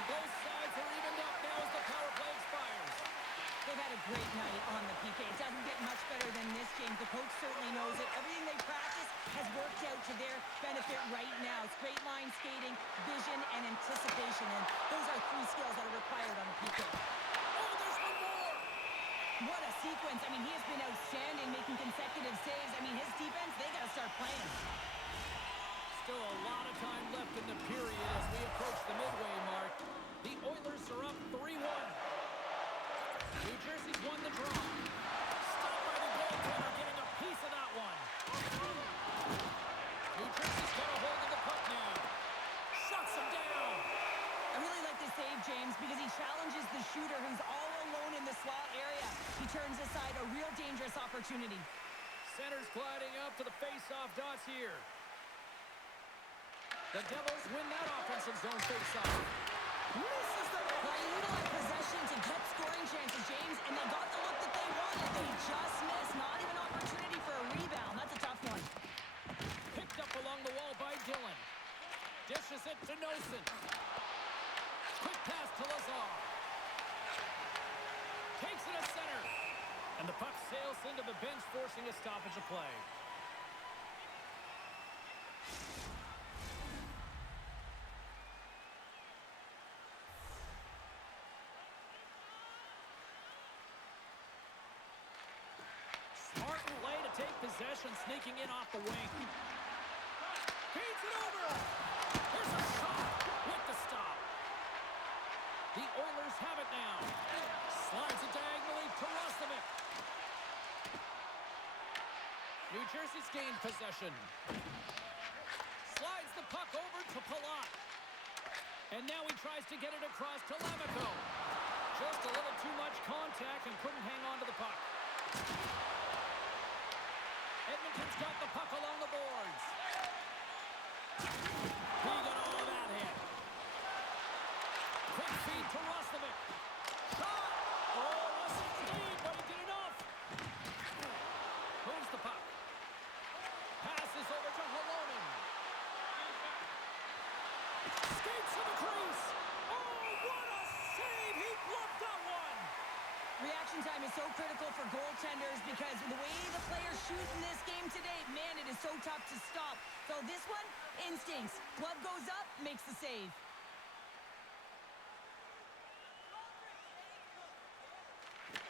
Both sides are evened up now as the power play expires. They've had a great night on the PK. It doesn't get much better than this, James. The coach certainly knows it. Everything they practice has worked out to their benefit right now. Straight line skating, vision, and anticipation. And those are three skills that are required on the PK. Oh, there's one more! What a sequence. I mean, he has been outstanding, making consecutive saves. I mean, his defense, they got to start playing. Still a lot of time left in the period as we approach the midway mark. The Oilers are up 3-1. New Jersey's won the draw. Stopped by the goaltender, getting a piece of that one. New Jersey's got a hold of the puck now. Shuts him down. I really like this save, James, because he challenges the shooter who's all alone in the slot area. He turns aside a real dangerous opportunity. Center's gliding up to the face-off dots here. The Devils win that offensive zone face-off. Misses the net. Well, you utilize possession to get scoring chances, James, and they got the look that they wanted. They just missed. Not even an opportunity for a rebound. That's a tough one. Picked up along the wall by Dillon. Dishes it to Nosen. Quick pass to Lazar. Takes it to center. And the puck sails into the bench, forcing a stoppage of play. Smart play to take possession, sneaking in off the wing. Feeds it over. There's a shot with the stop. The Oilers have it now. Slides it diagonally to Roslovic. New Jersey's gained possession. Slides the puck over to Palat. And now he tries to get it across to Lammikos. Just a little too much contact and couldn't hang on to the puck. Edmonton's got the puck along the boards. He got all of that hit. Quick feed to Roslovic. Shot! Oh, Russell's lead, but he did enough. Moves the puck. Passes over to Holonen. skates to the crease. Oh, what a save! He bluffed that one. Reaction time is so critical for goaltenders because the way the players shoot in this game today, man, it is so tough to stop. So this one, instincts. Glove goes up, makes the save.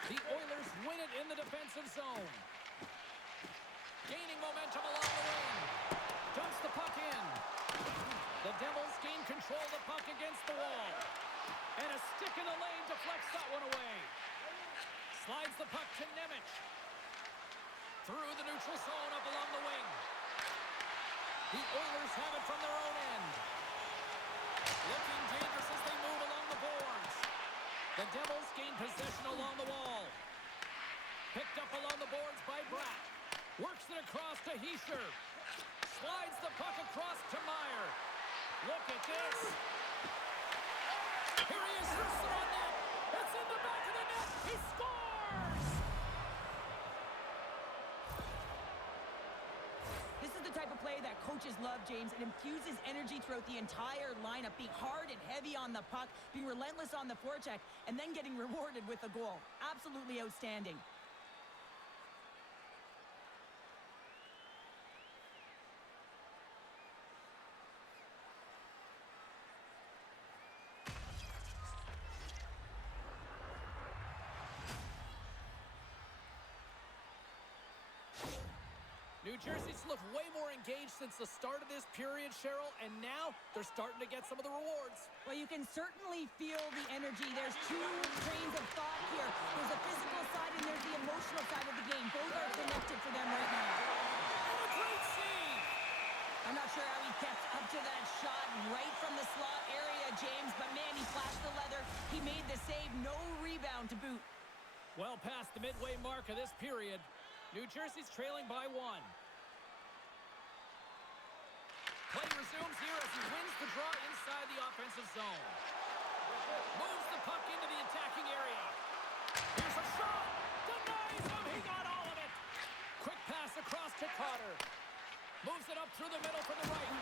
The Oilers win it in the defensive zone. Gaining momentum along the wing. Dumps the puck in. The Devils gain control of the puck against the wall. And a stick in the lane deflects that one away. Slides the puck to Nemec. Through the neutral zone up along the wing. The Oilers have it from their own end. Looking dangerous as they move along the boards. The Devils gain possession along the wall. Picked up along the boards by Bratt. Works it across to Hischier. Slides the puck across to Meyer. Look at this. Here he is, Husso on net. It's in the back of the net. He scores! This is the type of play that coaches love, James. It infuses energy throughout the entire lineup, being hard and heavy on the puck, being relentless on the forecheck, and then getting rewarded with a goal. Absolutely outstanding. New Jersey's looked way more engaged since the start of this period, Cheryl, and now they're starting to get some of the rewards. Well, you can certainly feel the energy. There's two trains of thought here. There's a physical side and there's the emotional side of the game. Both are connected for them right now. And a great save! I'm not sure how he kept up to that shot right from the slot area, James, but man, he flashed the leather. He made the save, no rebound to boot. Well past the midway mark of this period, New Jersey's trailing by 1. Play resumes here as he wins the draw inside the offensive zone. Moves the puck into the attacking area. Here's a shot! Denies him! He got all of it! Quick pass across to Carter. Moves it up through the middle for the right.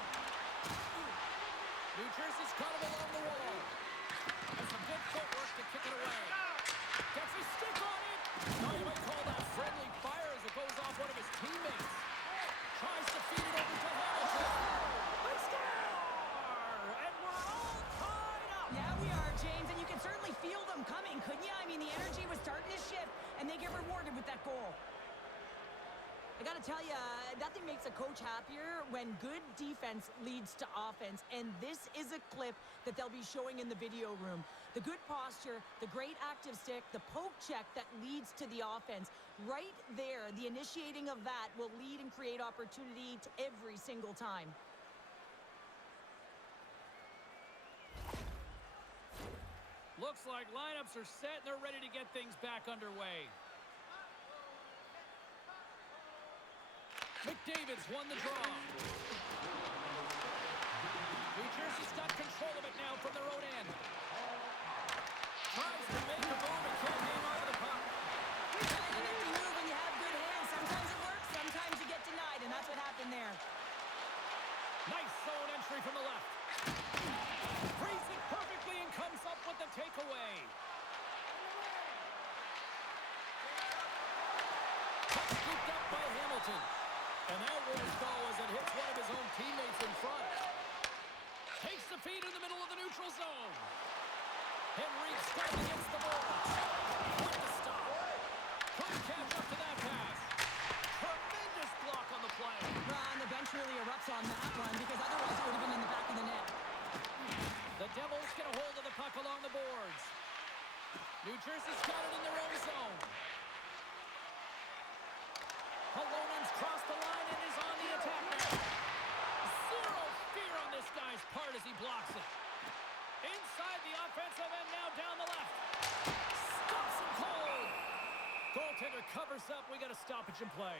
New Jersey's caught him along the wall. And some good footwork to kick it away. Gets his stick on it! Now you might call that friendly fire as it goes off one of his teammates. Tries to feed it over to Hamilton. They score! And we're all tied up! Yeah, we are, James, and you can certainly feel them coming, couldn't you? I mean, the energy was starting to shift, and they get rewarded with that goal. I gotta tell you, nothing makes a coach happier when good defense leads to offense, and this is a clip that they'll be showing in the video room. The good posture, the great active stick, the poke check that leads to the offense. Right there, the initiating of that will lead and create opportunity to every single time. Looks like lineups are set and they're ready to get things back underway. McDavid's won the draw. New Jersey's got control of it now from their own end. Tries to make a move and can't hang on to the puck. You move when you have good hands. Sometimes it works, sometimes you get denied, and that's what happened there. Nice zone entry from the left. Frees it perfectly and comes up with the takeaway. Puck scooped up by Hamilton. And that will go as it hits one of his own teammates in front. Takes the feed in the middle of the neutral zone. Henrique standing against the boards. With the stop. Couldn't catch up to that pass. Tremendous block on the play. Ron, the bench really erupts on that one because otherwise it would have been in the back of the net. The Devils get a hold of the puck along the boards. New Jersey's got it in their own zone. Polonen's crossed the line and is on the attack now. Zero fear on this guy's part as he blocks it. Inside the offensive end now down the left. Stops him cold. Goaltender covers up. We got a stoppage in play.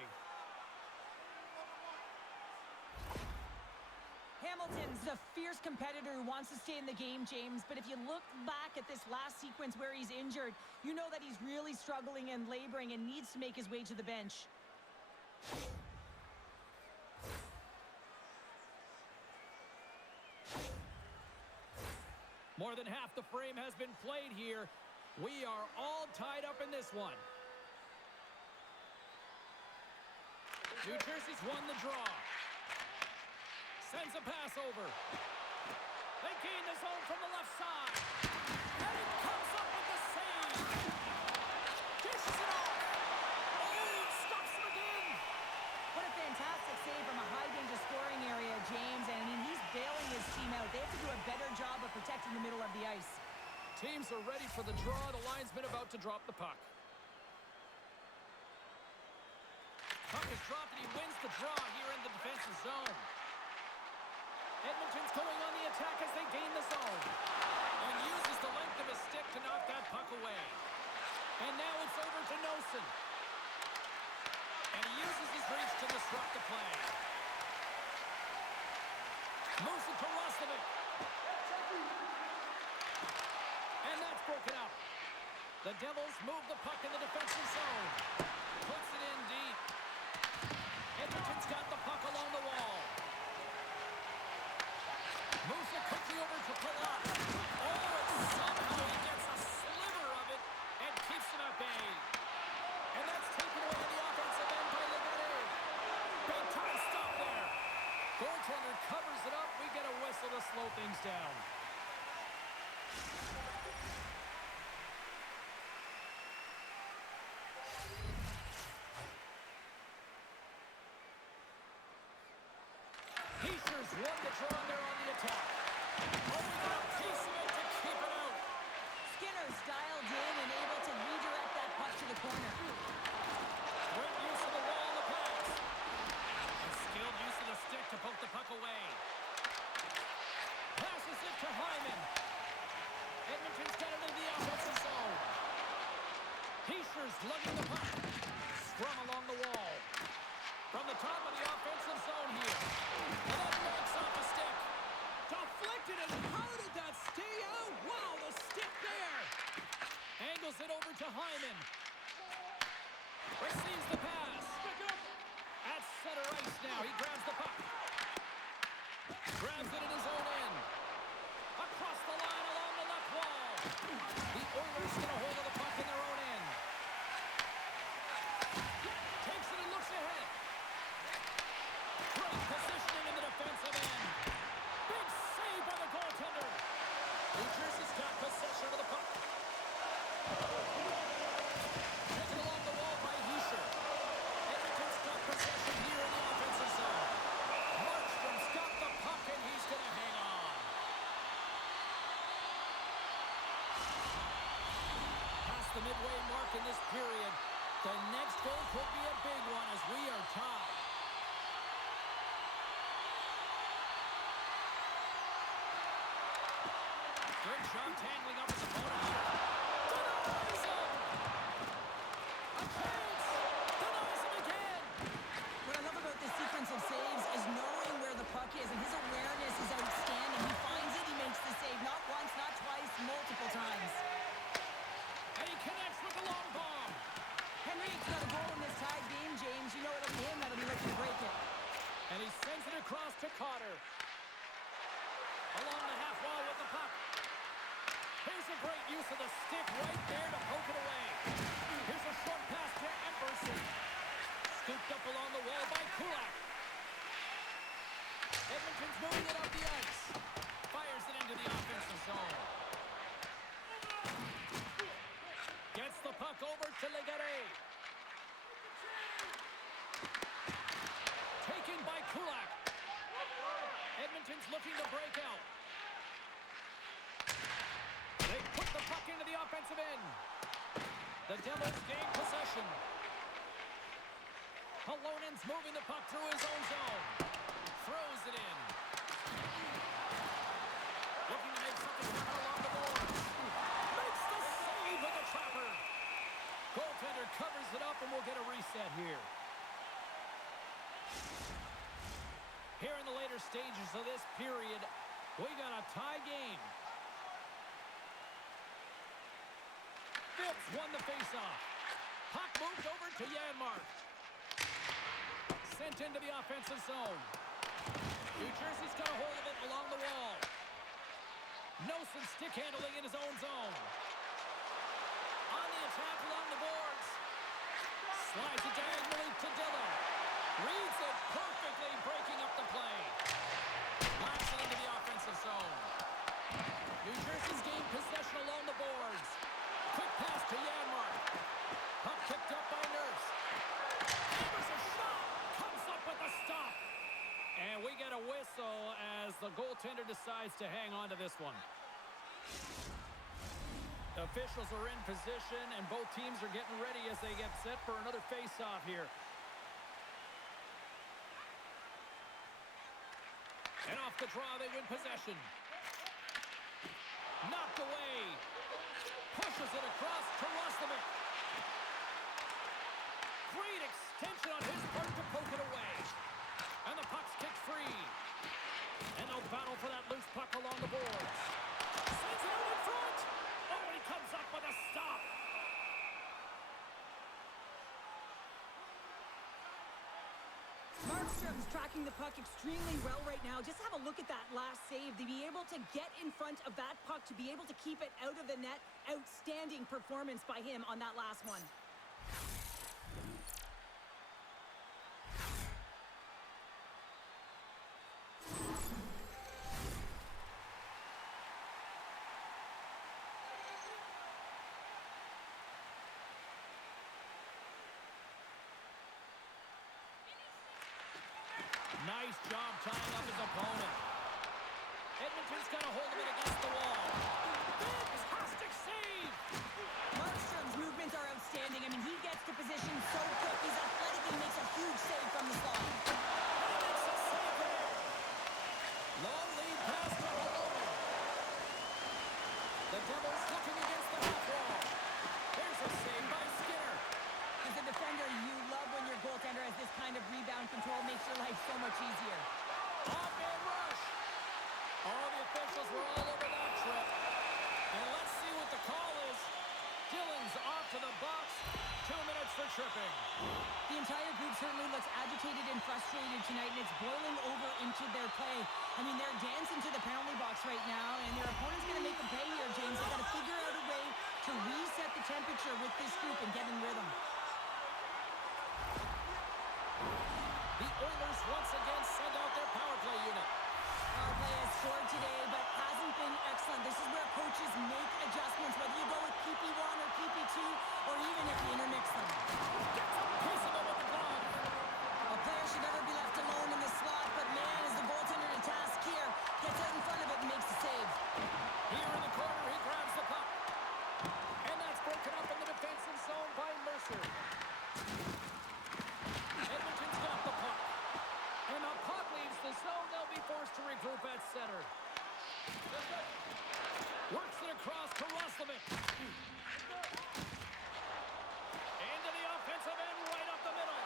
Hamilton's a fierce competitor who wants to stay in the game, James, but if you look back at this last sequence where he's injured, you know that he's really struggling and laboring and needs to make his way to the bench. More than half the frame has been played here. We are all tied up in this one. New Jersey's won the draw. Sends a pass over. They gain the zone from the left side. And it comes up with the save. Dishes it off. Oh, stops him again. What a fantastic save from a high-danger scoring area, James. And, I mean, he's bailing his team out. They have to do a better job of protecting the middle of the ice. Teams are ready for the draw. The linesman about to drop the puck. Puck is dropped, and he wins the draw here in the defensive zone. Edmonton's going on the attack as they gain the zone. And uses the length of his stick to knock that puck away. And now it's over to Nosen. And he uses his reach to disrupt the play. Moves it to Rostovic. And that's broken up. The Devils move the puck in the defensive zone. Puts it in deep. Edmonton's got the puck along the wall. Moves it quickly over to Palat. Oh, and somehow he gets a sliver of it and keeps him at bay. And that's taken away in the offensive end by Legare. Big time stop there. Goaltender covers it up. We get a whistle to slow things down. Heischer's won the draw there on the attack. Oh, we got a piece of it to keep it out. Skinner's dialed in and able to redirect that puck to the corner. Great use of the wall on the pass. And skilled use of the stick to poke the puck away. Passes it to Hyman. Edmonton's got it in the offensive zone. Heischer's lugging the puck. Scrum along the wall. From the top of the offensive zone here. And that knocks off a stick. Deflected, and how did that stay out? Wow, the stick there. Angles it over to Hyman. Receives the pass. At center ice now. He grabs the puck. Grabs it in his own end. Across the line along the left wall. The Oilers get a hold of the puck in their own end. Takes it and looks ahead. Great positioning in the defensive end. Big save by the goaltender. New Jersey's got possession of the puck. Taken along the wall by Hischer. Edmonton's got possession here in the offensive zone. Markstrom's got the puck, and he's going to hang on. Past the midway mark in this period. The next goal could be a big one as we are tied. Great job tangling up his opponent here. Denies him! A chance! Denies him again! What I love about this sequence of saves is knowing where the puck is, and his awareness is outstanding. He finds it, he makes the save not once, not twice, multiple times. And he connects with the long bomb. Henry's got a goal in this tied game, James. You know it'll be him that'll be looking to break it. And he sends it across to Cotter. Along the half wall with the puck. Here's a great use of the stick right there to poke it away. Here's a short pass to Emberson. Scooped up along the wall by Kulak. Edmonton's moving it up the ice. Fires it into the offensive zone. Gets the puck over to Legare. Taken by Kulak. Edmonton's looking to break out. They put the puck into the offensive end. The Devils gain possession. Halonen's moving the puck through his own zone. Throws it in. Looking to make something happen along the boards. Makes the save with the trapper. Goaltender covers it up, and we'll get a reset here. Here in the later stages of this period, we got a tie game. Phillips won the faceoff. Puck moved over to Janmark. Sent into the offensive zone. New Jersey's got a hold of it along the wall. Nosen Stick handling in his own zone. On the attack along the boards. Slides it diagonally to Dillon. Reads it perfectly, breaking up the play. Laps it into the offensive zone. New Jersey's gained possession along the boards. Quick pass to Janmark. Puck kicked up by Nurse. Hammers a shot. Comes up with a stop. And we get a whistle as the goaltender decides to hang on to this one. The officials are in position, and both teams are getting ready as they get set for another face-off here. And off the draw, they win possession. Knocked away. Pushes it across to Roslovic. Great extension on his part to poke it away. And the puck's kicked free. And they'll battle for that loose puck along the boards. Sends it out in front. Oh, and he comes up with a stop. Markstrom's tracking the puck extremely well right now. Just have a look at that last save. To be able to get in front of that puck, to be able to keep it out of the net. Outstanding performance by him on that last one. Nice job tying up his opponent. Edmonton's got a hold of it against the wall. Fantastic save! Markstrom's movements are outstanding. I mean, he gets to position so quick. He's athletic and makes a huge save from the slot. Makes a save there. Long lead pass to Malone. The Devils looking against the half wall. There's a save by Skinner. As a defender, you love when your goaltender has this kind of rebound control. Makes your life so much easier. Off-man rush. All the officials were all over that trip. And let's see what the call is. Dillon's off to the box. 2 minutes for tripping. The entire group certainly looks agitated and frustrated tonight, and it's boiling over into their play. I mean, they're dancing to the penalty box right now, and their opponent's going to make them pay here, James. They've got to figure out a way to reset the temperature with this group and get in rhythm. The Oilers once again send out their power play unit. Power play has scored today, but hasn't been excellent. This is where coaches make adjustments, whether you go with PP1 or PP2, or even if you intermix them. Gets a piece of it with the glove. A player should never be left alone in the slot, but man, is the goaltender to task here. Gets out in front of it and makes the save. Here in the corner, he grabs the puck. And that's broken up in the defensive zone by Mercer. Edmonton's got the puck. And the puck leaves the zone. They'll be forced to regroup at center. Works it across to Roslovic. Into the offensive end, right up the middle.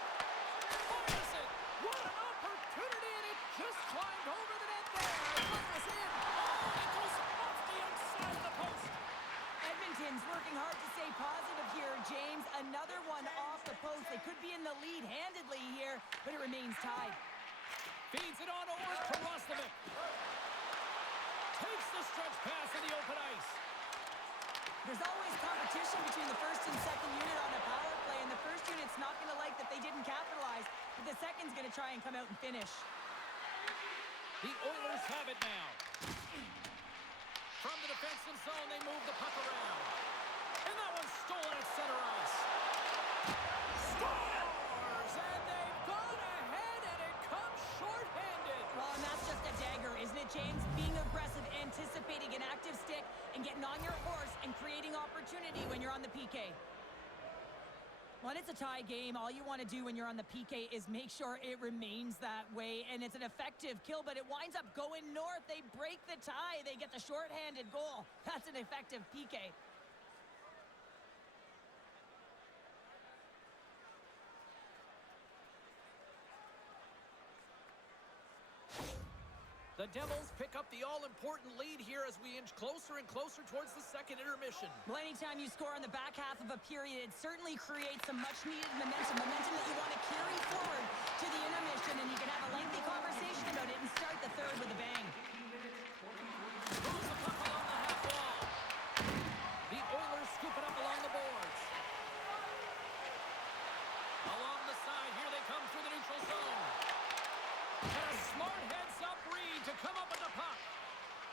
Fires it. What an opportunity, and it just climbed over the net there. What was in? Oh, it goes off the outside of the post. Edmonton's working hard to stay positive here, James. Another one off the post. They could be in the lead handedly here, but it remains tied. Feeds it on over to Roslovic. Takes the stretch pass in the open ice. There's always competition between the first and second unit on a power play, and the first unit's not going to like that they didn't capitalize, but the second's going to try and come out and finish. The Oilers have it now. From the defensive zone, they move the puck around. And that one's stolen at center ice. Scores! And they've gone ahead, and it comes shorthanded. Well, and that's just a dagger, isn't it, James? Being aggressive, anticipating an active stick, and getting on your horse and creating opportunity when you're on the PK. When it's a tie game, all you want to do when you're on the PK is make sure it remains that way, and it's an effective kill, but it winds up going north. They break the tie. They get the shorthanded goal. That's an effective PK. The Devils pick up the all-important lead here as we inch closer and closer towards the second intermission. Well, anytime you score on the back half of a period, it certainly creates some much-needed momentum that you want to carry forward to the intermission, and you can have a lengthy conversation about it and start the third with a bang. Moves the puck along the half wall.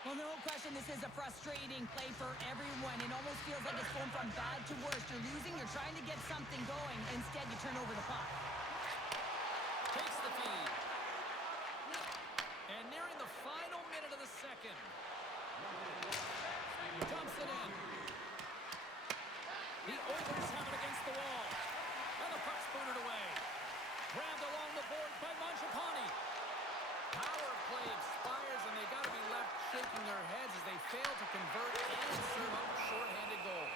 Well, no question, this is a frustrating play for everyone. It almost feels like it's going from bad to worse. You're losing, you're trying to get something going. Instead, you turn over the puck. Takes the feed. And nearing the final minute of the second. Dumps it in. The Oilers have it against the wall. And the puck's booted away. Grabbed along the board by Mangiapane. Power play expires, and they got to be left shaking their heads as they fail to convert and serve up a shorthanded goal.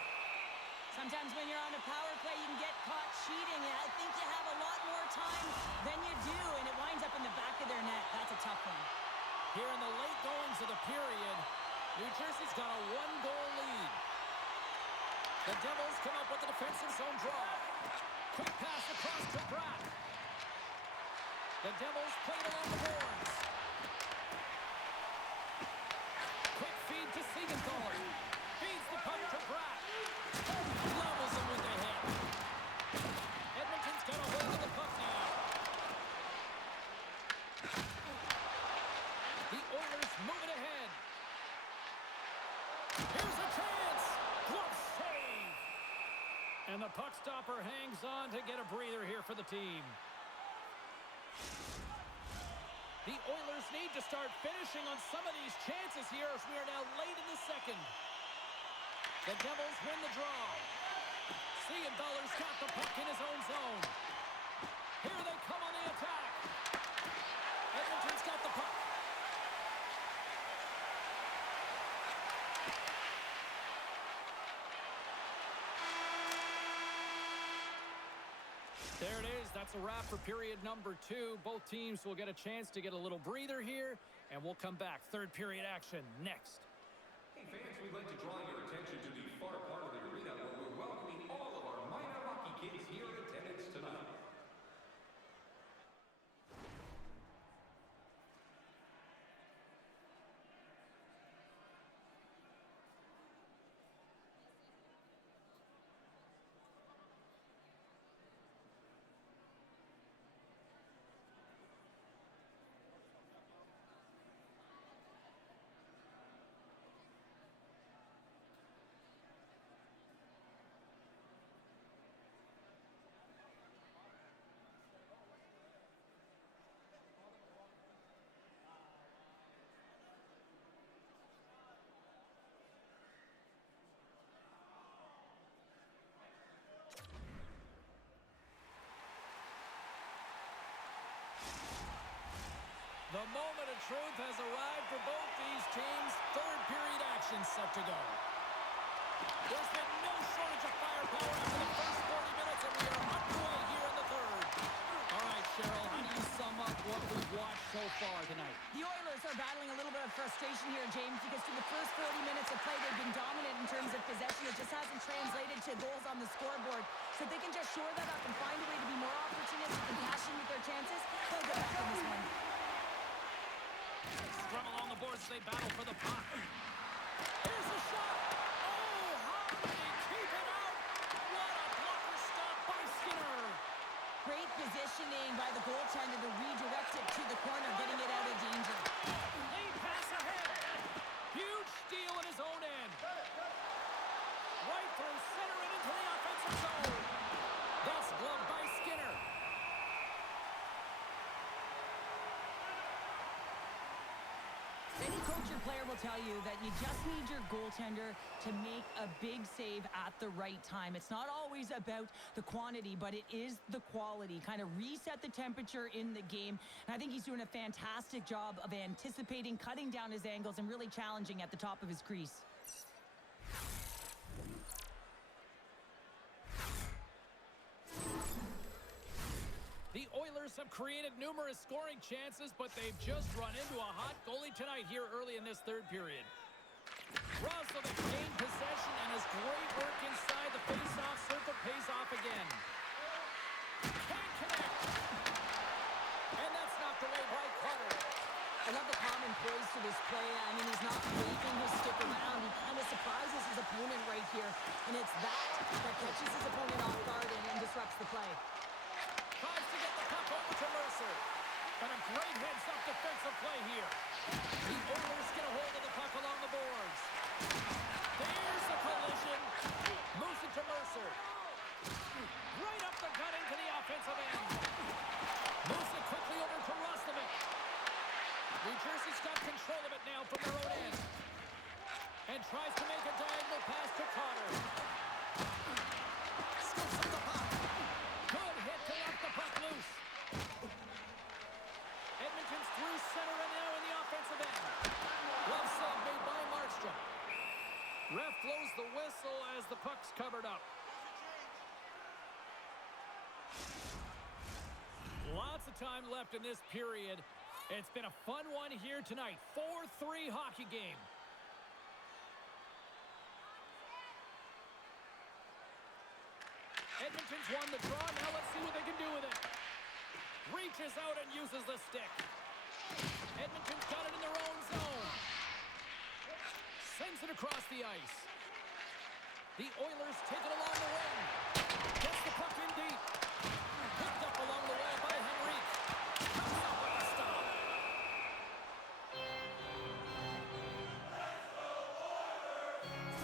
Sometimes when you're on a power play, you can get caught cheating, and I think you have a lot more time than you do, and it winds up in the back of their net. That's a tough one. Here in the late goings of the period, New Jersey's got a one-goal lead. The Devils come up with the defensive zone draw. Quick pass across to Pratt. The Devils play it along the boards. Quick feed to Siegenthaler. Feeds the puck to Pratt. Levels him with the hit. Edmonton's got a hold of the puck now. The Oilers move it ahead. Here's a chance. Glove save. And the puck stopper hangs on to get a breather here for the team. The Oilers need to start finishing on some of these chances here as we are now late in the second. The Devils win the draw. Siegenthaler's got the puck in his own zone. Here they come on the attack. Edmonton's got the puck. There it is. That's a wrap for period number 2. Both teams will get a chance to get a little breather here, and we'll come back. Third period action next. Hey fans, we'd like to draw your attention to the far part of the arena where we're welcoming all of our minor hockey kids here in attendance tonight. The moment of truth has arrived for both these teams. Third period action set to go. There's been no shortage of firepower after the first 40 minutes, and we are underway here in the third. All right, Cheryl, how do you sum up what we've watched so far tonight? The Oilers are battling a little bit of frustration here, James, because through the first 40 minutes of play, they've been dominant in terms of possession. It just hasn't translated to goals on the scoreboard. So if they can just shore that up and find a way to be more opportunistic and passionate with their chances, they'll get back in this one. Scrum along the boards as they battle for the puck. Here's a shot. Oh, how did he keep it out? What a blocker stop by Skinner. Great positioning by the goaltender to redirect it to the corner, getting it out of danger. Lead pass ahead. Huge steal at his own end. Right through center and into the offensive zone. That's gloved by Skinner. Any coach or player will tell you that you just need your goaltender to make a big save at the right time. It's not always about the quantity, but it is the quality. Kind of reset the temperature in the game. And I think he's doing a fantastic job of anticipating, cutting down his angles, and really challenging at the top of his crease. The Oilers have created numerous scoring chances, but they've just run into a hot goalie tonight here early in this third period. Roslovic gained possession, and his great work inside the face-off circle pays off again. Can't connect. And that's knocked away by Cutter. I love the common poise to this play. I mean, he's not waving his stick around. He kind of surprises his opponent right here, and it's that catches his opponent off guard and disrupts the play. Tries to get the puck over to Mercer. But a great heads-up defensive play here. The Oilers get a hold of the puck along tries to make a diagonal pass to Carter. Scoops up the puck. Good hit to knock the puck loose. Edmonton's through center and now in the offensive end. Glove save made by Markstrom. Ref blows the whistle as the puck's covered up. Lots of time left in this period. It's been a fun one here tonight. 4-3 hockey game. Edmonton's won the draw. Now let's see what they can do with it. Reaches out and uses the stick. Edmonton's got it in their own zone. Sends it across the ice. The Oilers take it along the wing. Gets the puck in deep. Picked up along the wall by Henrique. Comes up with a stop.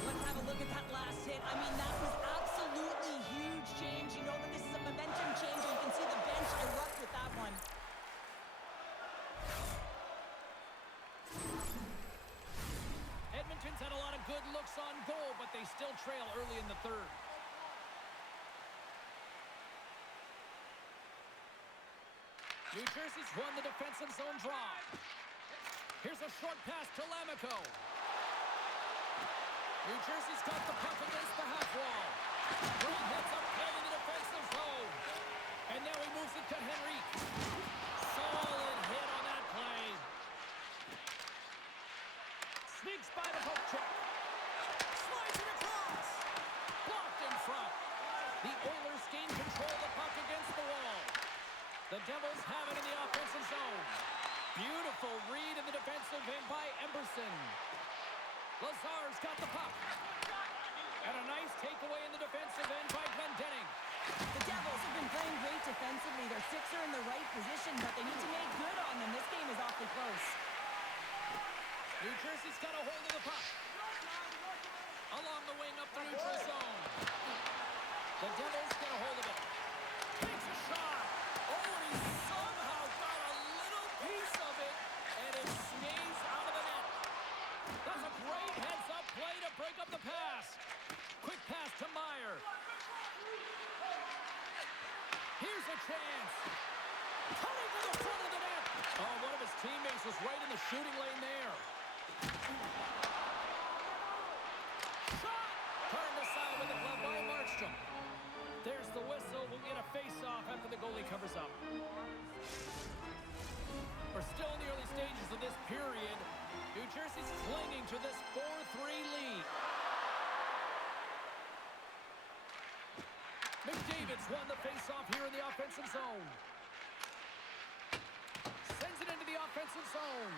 Let's have a look at that last hit. I mean, that was absolutely huge change. You know that this is a momentum change, and you can see the bench erupt with that one. Edmonton's had a lot of good looks on goal, but they still trail early in the third. New Jersey's won the defensive zone draw. Here's a short pass to Lamico. New Jersey's got the puck against the half wall. Great hits up play in the defensive zone. And now he moves it to Henrique. Solid hit on that play. Sneaks by the poke check. Slides it across. Blocked in front. The Oilers gain control of the puck against the wall. The Devils have it in the offensive zone. Beautiful read in the defensive end by Emberson. Lazar's got the puck. And a nice takeaway in the defensive end by Glendening. The Devils have been playing great defensively. Their six are in the right position, but they need to make good on them. This game is awfully close. New Jersey's got a hold of the puck. Along the wing up the neutral zone. The Devils get a hold of it. Takes a shot. Oh, he somehow got a little piece of it, and it sneaks out of the net. That's a great heads-up play to break up the pass. Quick pass to Meyer. Here's a chance. Cutting to the front of the net. Oh, one of his teammates was right in the shooting lane there. Shot! Turned aside with the glove by Markstrom. There's the whistle. We'll get a face-off after the goalie covers up. We're still in the early stages of this period. New Jersey's clinging to this 4-3 lead. McDavid's won the face-off here in the offensive zone. Sends it into the offensive zone.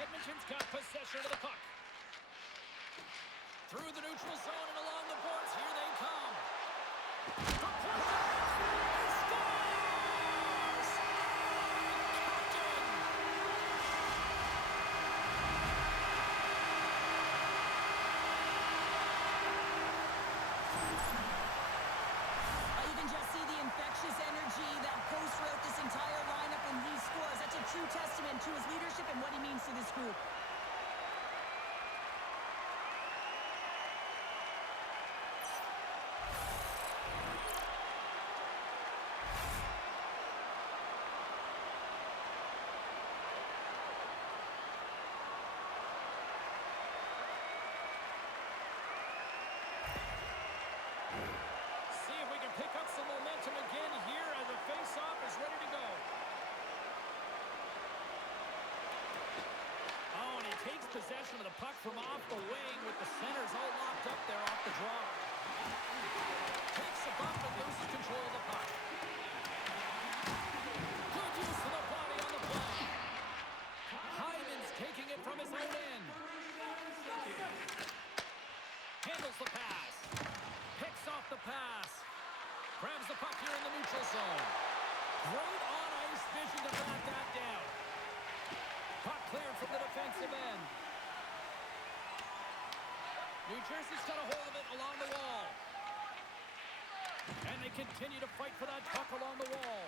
Edmonton's got possession of the puck. Through the neutral zone and along the boards. Here they come. Testament to his leadership and what he means to this group. See if we can pick up some momentum again here as the face-off is ready to go. Takes possession of the puck from off the wing with the centers all locked up there off the draw. Takes a bump and loses control of the puck. Good use of the body on the play. Hyman's taking it from his own end. Handles the pass. Picks off the pass. Grabs the puck here in the neutral zone. Great on-ice vision to back that down. Puck cleared from the defensive end. New Jersey's got a hold of it along the wall. And they continue to fight for that puck along the wall.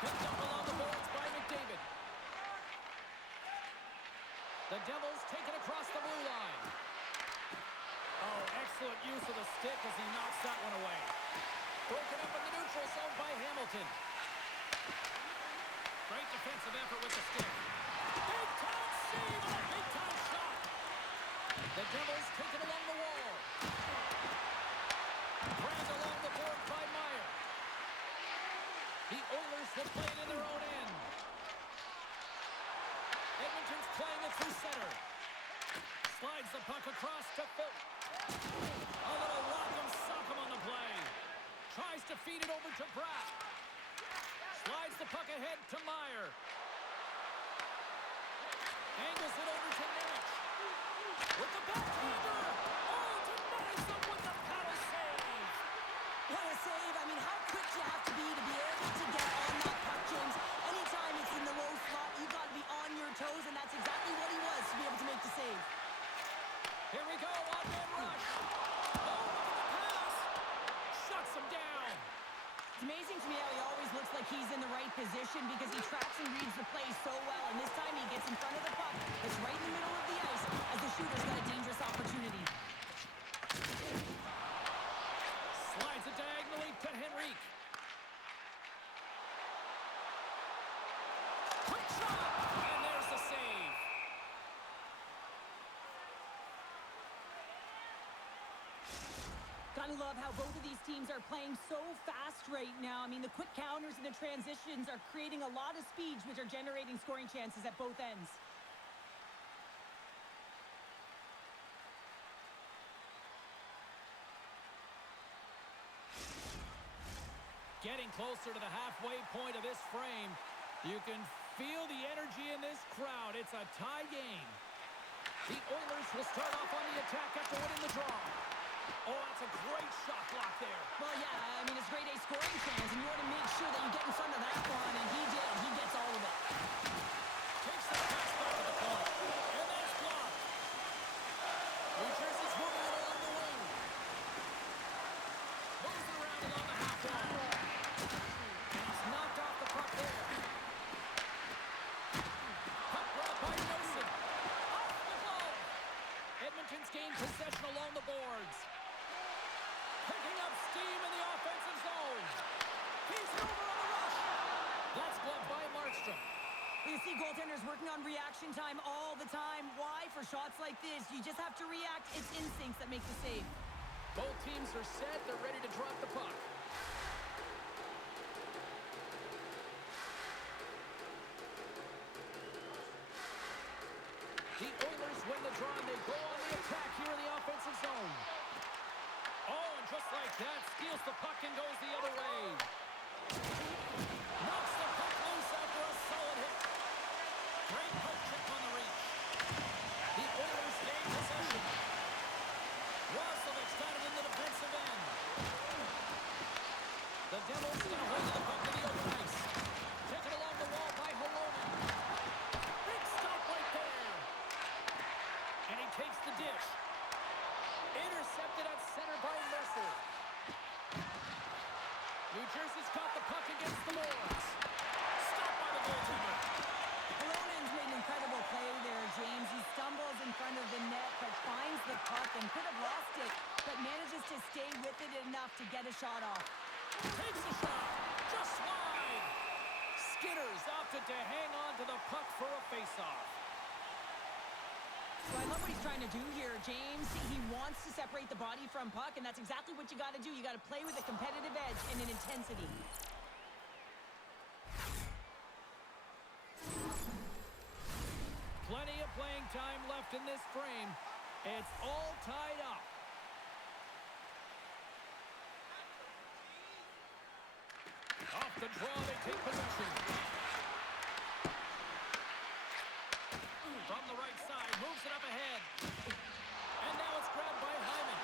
Picked up along the boards by McDavid. The Devils take it across the blue line. Devils take it along the wall. Dragged along the board by Meyer. The Oilers will play it in their own end. Edmonton's playing it through center. Slides the puck across to Phil. A little rock'em sock'em on the play. Tries to feed it over to Pratt. Slides the puck ahead to Meyer. Angles it over to Nemec. With the backhander. Oh, denies them with the paddle save. What a save. I mean, how quick you have to be able to get on that puck, James. Anytime it's in the low slot, you got to be on your toes, and that's exactly what he was to be able to make the save. Here we go, one-man rush. Oh, the pass. Shuts him down. It's amazing to me how he always looks like he's in the right position because he tracks and reads the play so well, and this time he gets in front of the puck. It's right in the middle of the ice as the shooter's got a dangerous opportunity. Slides it diagonally to Henrique. Quick shot, and there's the save. Gotta love how both of these teams are playing so fast right now. I mean, the quick counters and the transitions are creating a lot of speeds, which are generating scoring chances at both ends. Getting closer to the halfway point of this frame. You can feel the energy in this crowd. It's a tie game. The Oilers will start off on the attack after winning the draw. Oh, that's a great shot block there. Well, yeah, I mean, it's grade A scoring chance, and you want to make sure that you get in front of that one, and he did. He gets all of it. Takes the pass back to the point. And that's blocked. New Jersey's moving it along the wing. Moves it around along the half wall. And he's knocked off the puck there. Puck brought by Nelson. Off the glove. Edmonton's gained possession along the boards. Picking up steam in the offensive zone. He's over on the rush. That's gloved by Markstrom. You see goaltenders working on reaction time all the time. Why? For shots like this, you just have to react. It's instincts that make the save. Both teams are set. They're ready to drop the puck. The Oilers win the draw, and they go on the attack here in the offensive zone. Oh, and just like that, steals the puck and goes the other way. Knocks the puck loose after a solid hit. Great poke check on the reach. The Oilers gain possession. Roslovic's got it in the defensive end. The Devils going to hold the puck in the open ice. Taken along the wall by Holonen. Big stop right there. And he takes the dish. Intercepted at center by Mercer. New Jersey's got the puck against the boards. Stopped by the goaltender. Holonen's made an incredible play there, James. He stumbles in front of the net, but finds the puck and could have lost it, but manages to stay with it enough to get a shot off. Takes the shot. Just wide. Skinner's opted to hang on to the puck for a faceoff. So I love what he's trying to do here, James. He wants to separate the body from puck, and that's exactly what you got to do. You got to play with a competitive edge and an intensity. Plenty of playing time left in this frame. It's all tied up. Off the draw, they take possession. From the right side, moves it up ahead. And now it's grabbed by Hyman.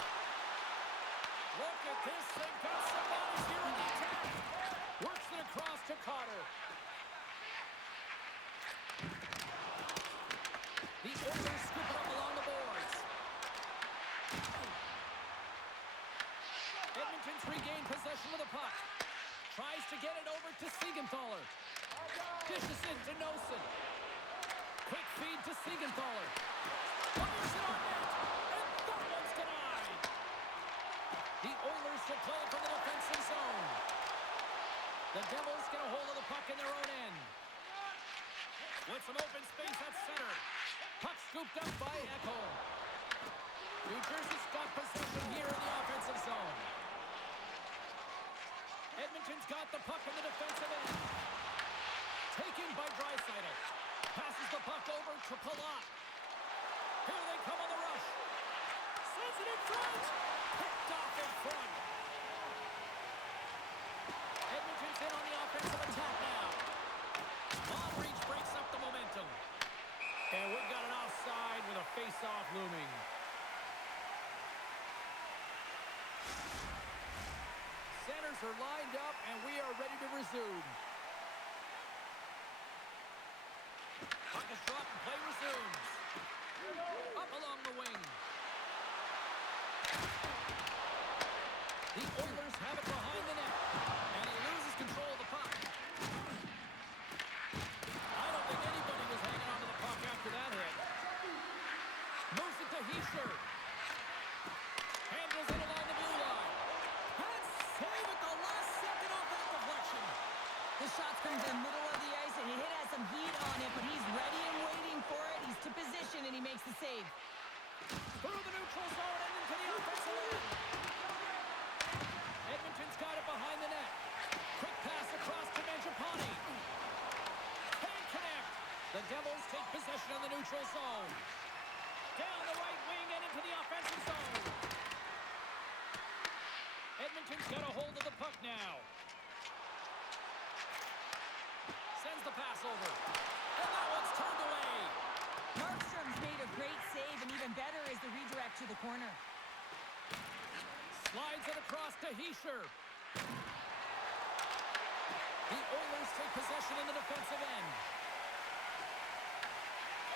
Look at this, they've got somebody here in the attack. Works it across to Carter. The Oilers scoop it up along the boards. Edmonton's regained possession of the puck. Tries to get it over to Siegenthaler. Dishes in to Nosen. Quick feed to Siegenthaler. Fires it on net. And that one's denied. The Oilers will play it from the defensive zone. The Devils get a hold of the puck in their own end. With some open space at center. Puck scooped up by Ekholm. New Jersey's got possession here in the offensive zone. Edmonton's got the puck in the defensive end. Taken by Draisaitl. Passes the puck over to Palat. Here they come on the rush. Sends it in front. Picked off in front. Edmonton's in on the offensive attack now. Long reach breaks up the momentum. And we've got an offside with a face-off looming. Centers are lined up, and we are ready to resume. Puck is dropped and play resumes. Up along the wing. The Oilers have it behind the net. And he loses control of the puck. I don't think anybody was hanging on to the puck after that hit. Moves it to Hischier. Handles it along the blue line. And save at the last second off that deflection. The shot's come to the middle of the ice, and he has some heat on it, but he's ready and waiting for it. He's to position, and he makes the save. Through the neutral zone and into the offensive end. Edmonton's got it behind the net. Quick pass across to Mangiapane. Can't connect. The Devils take possession of the neutral zone. Down the right wing and into the offensive zone. Edmonton's got a hold of the puck now. Sends the pass over. And that one's turned away. Markstrom's made a great save, and even better is the redirect to the corner. Slides it across to Hischier. The Oilers take possession in the defensive end.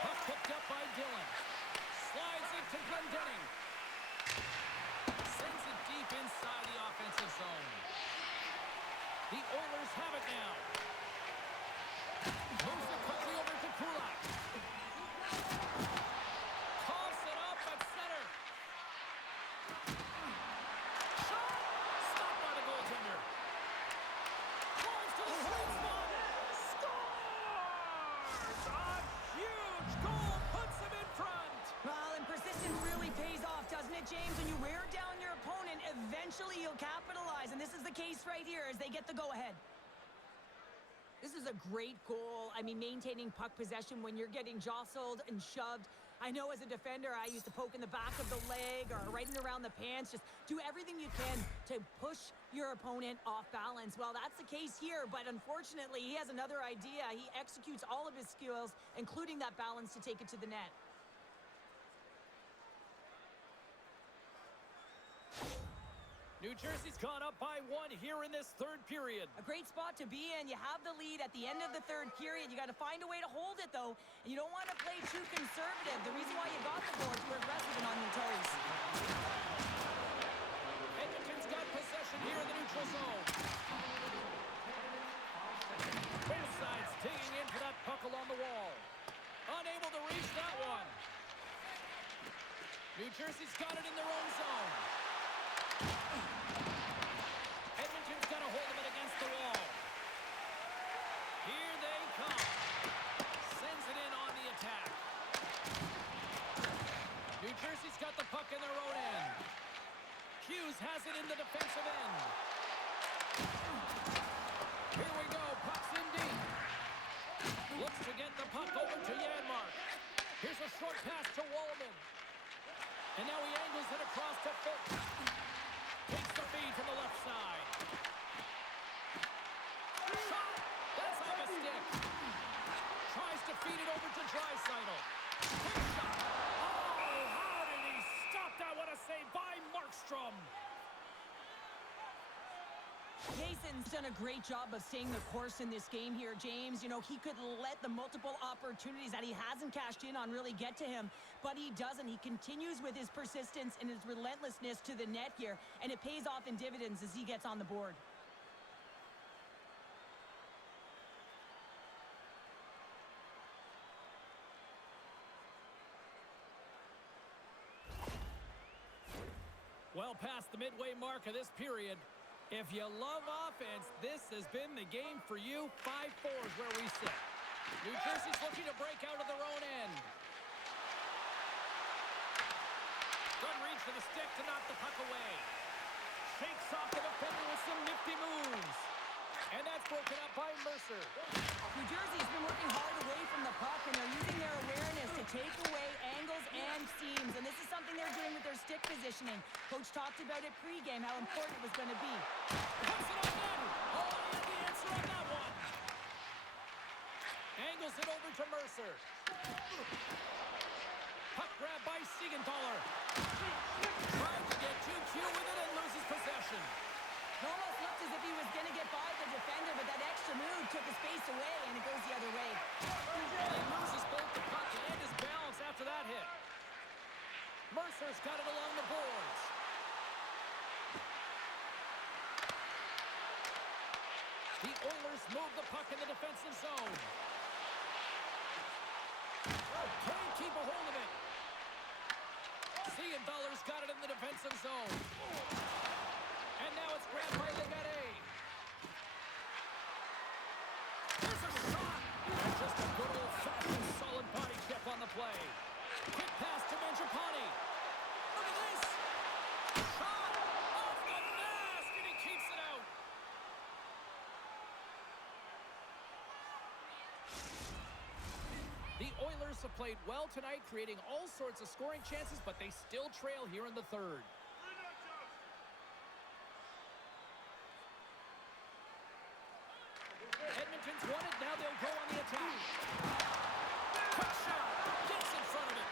Puck picked up by Dillon. Slides it to Glendening. Sends it deep inside the offensive zone. The Oilers have it now. Moves it quickly over to Kulak. Coughs it up at center. Shot! Stopped by the goaltender. Drives to the sweet spot. Scores! A huge goal puts him in front. Well, and persistence really pays off, doesn't it, James? When you wear down your opponent, eventually you'll capitalize, and this is the case right here as they get the go-ahead. This is a great goal. I mean, maintaining puck possession when you're getting jostled and shoved. I know as a defender, I used to poke in the back of the leg or right in around the pants. Just do everything you can to push your opponent off balance. Well, that's the case here, but unfortunately, he has another idea. He executes all of his skills, including that balance to take it to the net. New Jersey's gone up by 1 here in this third period. A great spot to be in. You have the lead at the end of the third period. You got to find a way to hold it, though. And you don't want to play too conservative. The reason why you got the goal is you were aggressive and on your toes. Edmonton's got possession here in the neutral zone. Both sides digging in for that puck along the wall. Unable to reach that one. New Jersey's got it in their own zone. Edmonton's got a hold of it against the wall. Here they come. Sends it in on the attack. New Jersey's got the puck in their own end. Hughes has it in the defensive end. Here we go. Puck's in deep. Looks to get the puck over to Janmark. Here's a short pass to Wallman. And now he angles it across to Fulton. Takes the feed from the left side. Shot! That's off a stick. Tries to feed it over to Draisaitl. Quick shot. Oh, how did he stop that? What a save by Markstrom. Jason's done a great job of staying the course in this game here, James. You know, he could let the multiple opportunities that he hasn't cashed in on really get to him, but he doesn't. He continues with his persistence and his relentlessness to the net here, and it pays off in dividends as he gets on the board. Well past the midway mark of this period. If you love offense, this has been the game for you. 5-4 is where we sit. New Jersey's looking to break out of their own end. Good punch to the stick to knock the puck away. Shakes off the defender with some nifty moves. And that's broken up by Mercer. New Jersey's been working hard away from the puck, and they're using their awareness to take away angles and seams. And this is something they're doing with their stick positioning. Coach talked about it pregame, how important it was going to be. Puts it on net. Oh, he had the answer on that one. Angles it over to Mercer. Puck grab by Siegenthaler. Trying to get too cute with it and loses possession. It almost looked as if he was going to get by the defender, but that extra move took his space away, and it goes the other way. And he loses both the puck and his balance after that hit. Mercer's got it along the boards. The Oilers move the puck in the defensive zone. Can't keep a hold of it. Siegenthaler's got it in the defensive zone. And now it's grabbed by Legare. There's a shot. And just a good old-fashioned solid body check on the play. Quick pass to Mangiapane. Look at this. Shot off the mask, and he keeps it out. The Oilers have played well tonight, creating all sorts of scoring chances, but they still trail here in the third. Edmonton's won it. Now they'll go on the attack. Quick shot. Gets in front of it.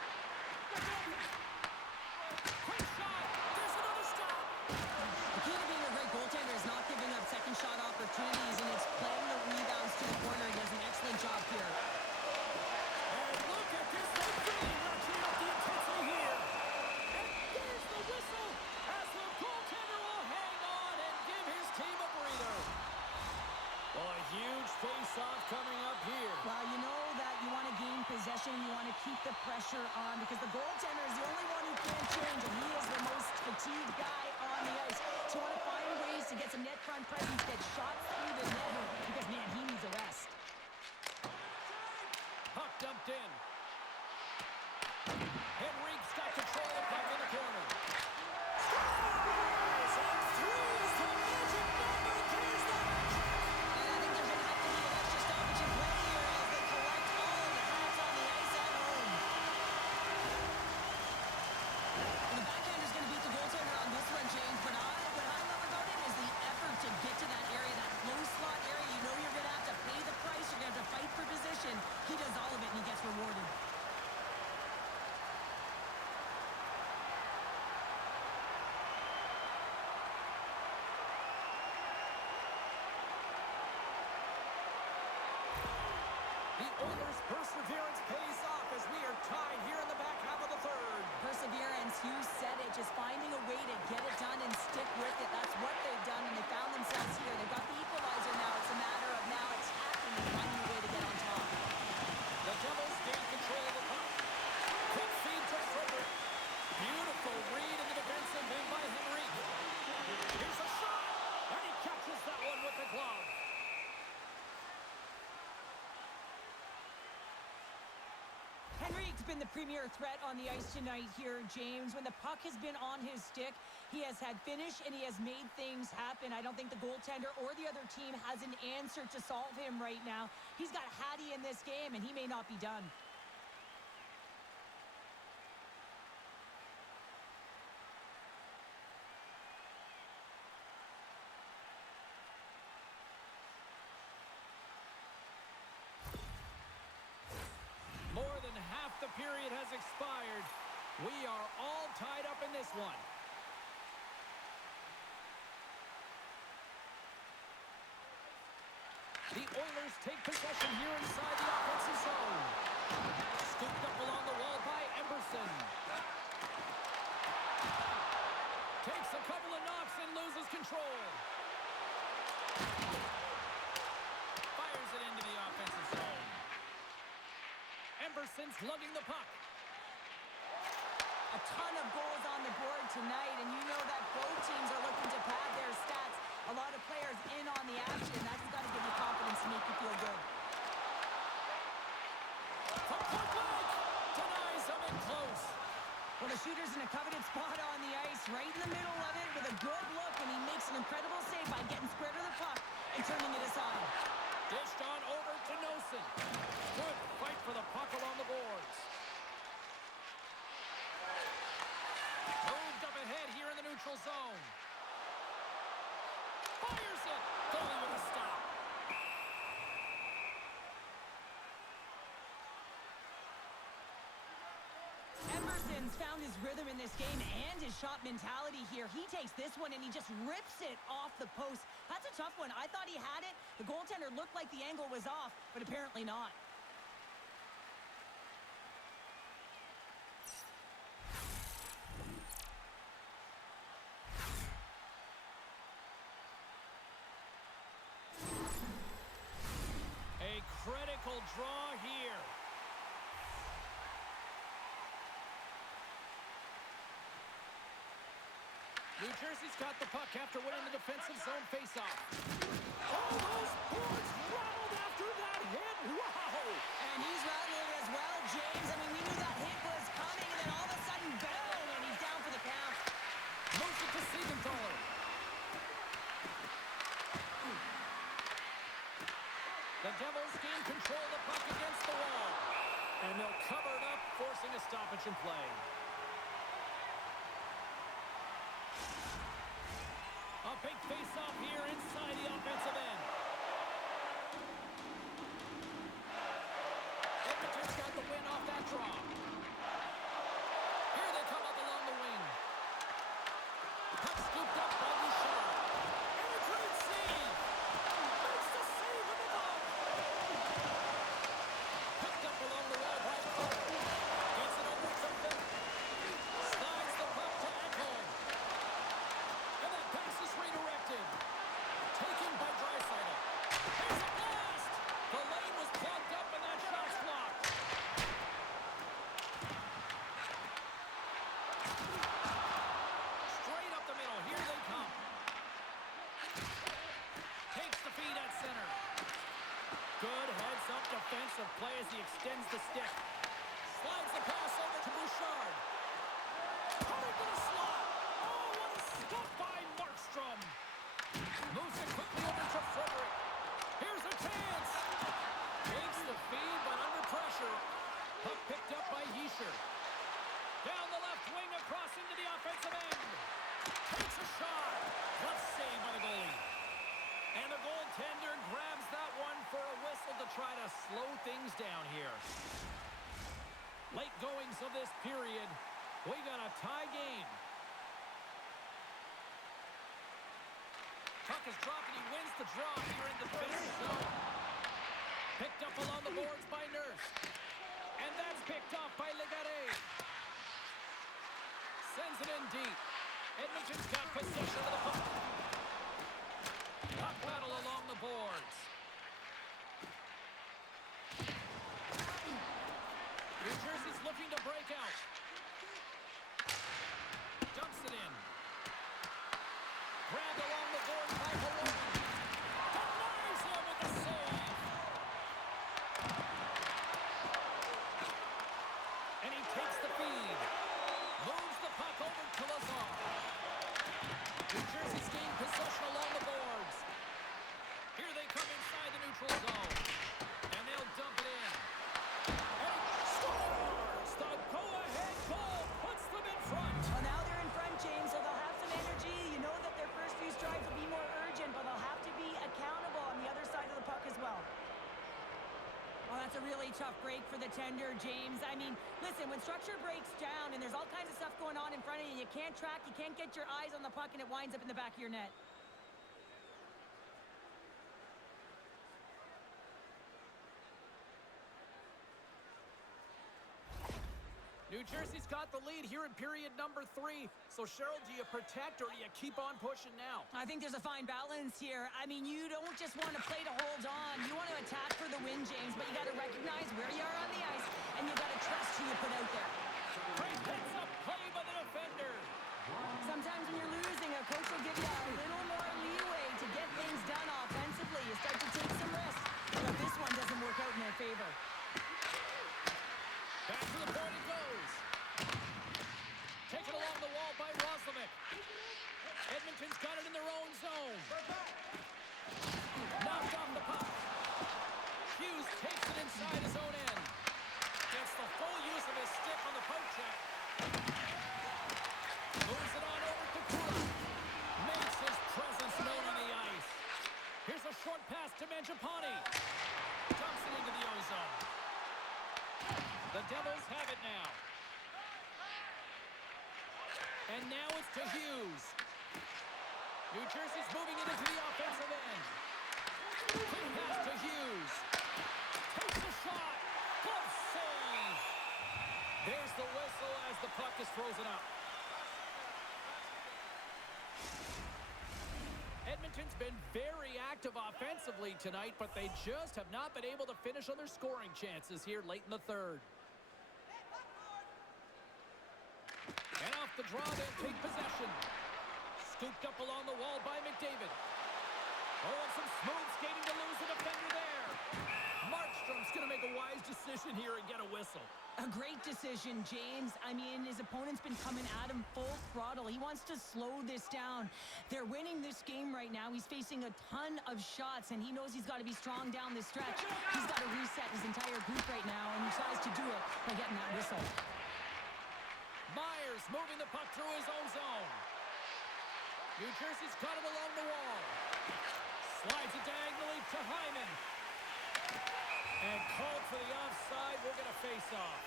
Quick shot. There's another stop. The key to being a great goaltender is not giving up second shot opportunities, and it's playing the rebounds to the corner. He does an excellent job here. And look at this. They really ratchet up the intensity here. And there's the whistle as the goaltender will hang on and give his team a breather. Well, a huge face-off coming up here. Well, you know that you want to gain possession, you want to keep the pressure on, because the goaltender is the only one who can't change, and he is the most fatigued guy on the ice. So you want to find ways to get some net front presence, get shots through the net, because, man, he needs a rest. Puck dumped in. Henrique's got control of the puck in the corner. Scores! And threes to the magic number. Clears the And I think there's going to have to be an extra stoppage in play here as they collect all of the hats on the ice at home. And the backhander's going to beat the goaltender on this one, James, but what I love about him is the effort to get to that area, that close slot area. You know you're going to have to pay the price, you're going to have to fight for position. He does all of it, and he gets rewarded. The Oilers' perseverance pays off as we are tied here in the back half of the third. Perseverance, you said it, just finding a way to get it done and stick with it. That's what they've done, and they found themselves here. They've got the equalizer now. It's a matter of now attacking and finding a way to get on top. The Devils gain control of the puck. Quick feed to Frederick. Beautiful read in the defensive end by Henrique. Here's a shot, and he catches that one with the glove. Henrique's been the premier threat on the ice tonight here, James. When the puck has been on his stick, he has had finish and he has made things happen. I don't think the goaltender or the other team has an answer to solve him right now. He's got Hattie in this game, and he may not be done. More than half the period has expired. We are all tied up in this one. The Oilers take possession here inside the offensive zone. Scooped up along the wall by Emberson. Takes a couple of knocks and loses control. Fires it into the offensive zone. Emberson's lugging the puck. A ton of goals on the board tonight, and you know that both teams are looking to pad their stats. A lot of players in on the action. That's got to give you confidence to make you feel good. From point blank, denies him in close. Well, the shooter's in a coveted spot on the ice, right in the middle of it with a good look, and he makes an incredible save by getting square to the puck and turning it aside. Dished on over to Nosen. Good fight for the puck along the boards. Moved up ahead here in the neutral zone. Fires it. Goalie with a stop. Emerson's found his rhythm in this game and his shot mentality here. He takes this one and he just rips it off the post. That's a tough one. I thought he had it. The goaltender looked like the angle was off, but apparently not. A critical draw here. New Jersey's got the puck after winning the defensive zone faceoff. Oh, those boards rattled after that hit. Wow! And he's rattling as well, James. I mean, we knew that hit was coming, and then all of a sudden, boom, and he's down for the count. Moves it to Siegenthaler. The Devils gain control of the puck against the wall. And they'll cover it up, forcing a stoppage in play. A big face-off here inside the offensive end. Edmonton's got the win off that draw. Here they come up along the wing. Puck scooped up by Bouchard. And a great save. Makes the save with the glove. Picked up along the wall by Cole. Gets it over to Phil. Slides the puck to Ekholm. And that pass is redirected. Taken by Draisaitl. There's a blast! The lane was plugged up and that shot's blocked. Straight up the middle. Here they come. Takes the feed at center. Good heads-up defensive play as he extends the stick. Slides the pass over to Bouchard. Coming to the slot. Oh, what a stop by Markstrom. Moves it quickly over to Frederick. Here's a chance. Takes the feed, but under pressure. Puck picked up by Hischier. Down the left wing, across into the offensive end. Takes a shot. Tough save by the goalie. And the goaltender grabs that one for a whistle to try to slow things down here. Late goings of this period. We got a tie game. Puck is dropped and he wins the draw here in the defensive zone. Picked up along the boards by Nurse. And that's picked up by Legaret. Sends it in deep. Edmonton's got possession of the puck. Puck battle along the boards. New Jersey's looking to break out. Dumps it in. Grabbed along the boards by Malone. Denies him with the save. And he takes the feed. Moves the puck over to Lazar. New Jersey's gained possession along the boards. Here they come inside the neutral zone. And they'll dump it in. And he scores! The go-ahead goal puts them in front. Well, now they're in front, James, so they'll have some energy. You know that their first few strides will be more urgent, but they'll have to be accountable on the other side of the puck as well. Well, that's a really tough break for the tender, James. I mean, listen, when structure breaks down and there's all kinds of stuff going on in front of you, you can't track, you can't get your eyes on the puck, and it winds up in the back of your net. New Jersey's got the lead here in period number 3. So, Cheryl, do you protect or do you keep on pushing now? I think there's a fine balance here. I mean, you don't just want to play to hold on. You want to attack for the win, James, but you got to recognize where you are on the ice, and you got to trust who you put out there. Great heads-up play by the defender. Sometimes when you're losing, a coach will give you a little more leeway to get things done offensively. You start to take some risks, but this one doesn't work out in their favor. Back to the point it goes. zone. Knocked off the puck. Hughes takes it inside his own end. Gets the full use of his stick on the poke check. Moves it on over to Kura. Makes his presence known on the ice. Here's a short pass to Mangiapane. Dumps it into the ozone. The Devils have it now. And now it's to Hughes. New Jersey's moving it into the offensive end. Quick pass to Hughes. Takes a shot. Glove save. There's the whistle as the puck is frozen up. Edmonton's been very active offensively tonight, but they just have not been able to finish on their scoring chances here late in the third. And off the draw, they'll take possession. Scooped up along the wall by McDavid. Oh, and some smooth skating to lose the defender there. Markstrom's going to make a wise decision here and get a whistle. A great decision, James. I mean, his opponent's been coming at him full throttle. He wants to slow this down. They're winning this game right now. He's facing a ton of shots, and he knows he's got to be strong down the stretch. He's got to reset his entire group right now, and he tries to do it by getting that whistle. Myers moving the puck through his own zone. New Jersey's got it along the wall. Slides it diagonally to Hyman. And called for the offside. We're going to face off.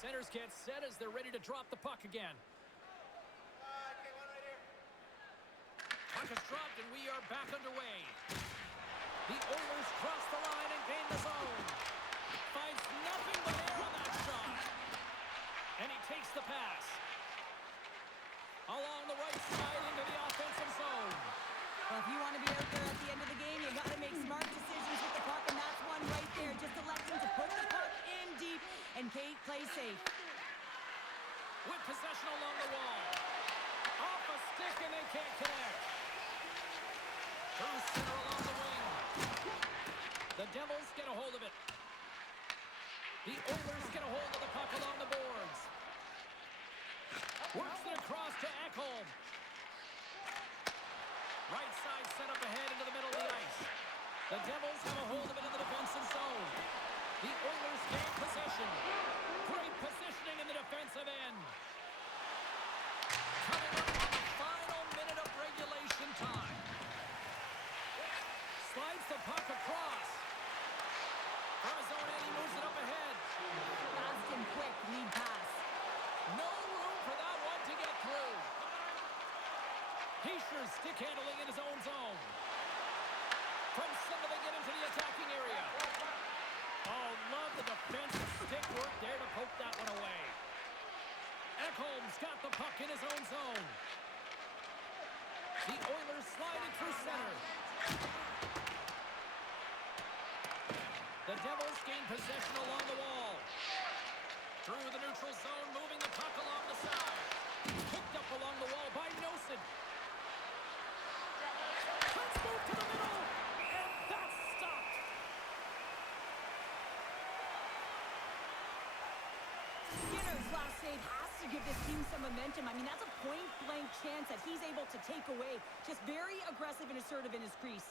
Centers get set as they're ready to drop the puck again. Puck is dropped and we are back underway. The Oilers cross the line and gain the zone. Finds nothing but air on that shot. And he takes the pass. Along the right side into the offensive zone. Well, if you want to be out there at the end of the game, you got to make smart decisions with the puck, and that's one right there. Just electing to put the puck in deep and Kate play safe. With possession along the wall. Off a stick and they can't connect. Through center along the wing. The Devils get a hold of it. The Oilers get a hold of the puck along the boards. Works it across to Ekholm. Right side set up ahead into the middle of the ice. The Devils have a hold of it in the defensive zone. The Oilers gain possession. Great positioning in the defensive end. Coming up on the final minute of regulation time. Slides the puck across. From his own end, he moves it up ahead. Fast and quick lead pass. No room for that one to get through. Heischer's stick handling in his own zone. From center they get into the attacking area. Oh, love the defensive stick work there to poke that one away. Ekholm's got the puck in his own zone. The Oilers slide it through center. The Devils gain possession along the wall. Through the neutral zone, moving the puck along the side. Hooked up along the wall by Nosen. Let's move to the middle, and that's stopped. Skinner's last save has to give this team some momentum. I mean, that's a point-blank chance that he's able to take away. Just very aggressive and assertive in his crease.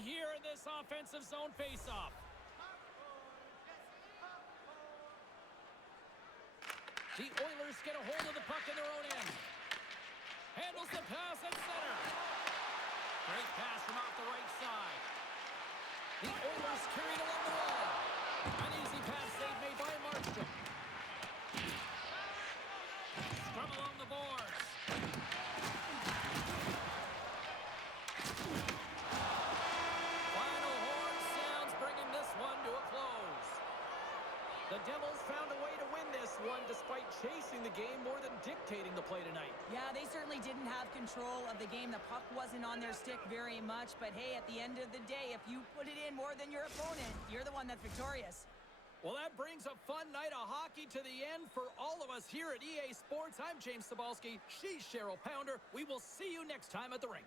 Here in this offensive zone faceoff. The Oilers get a hold of the puck in their own end. Handles the pass at center. Great pass from off the right side. The Oilers carried along the wall. An easy pass save made by Markstrom. Scrum along the boards. The Devils found a way to win this one despite chasing the game more than dictating the play tonight. Yeah, they certainly didn't have control of the game. The puck wasn't on their stick very much, but hey, at the end of the day, if you put it in more than your opponent, you're the one that's victorious. Well, that brings a fun night of hockey to the end for all of us here at EA Sports. I'm James Cebulski. She's Cheryl Pounder. We will see you next time at the rink.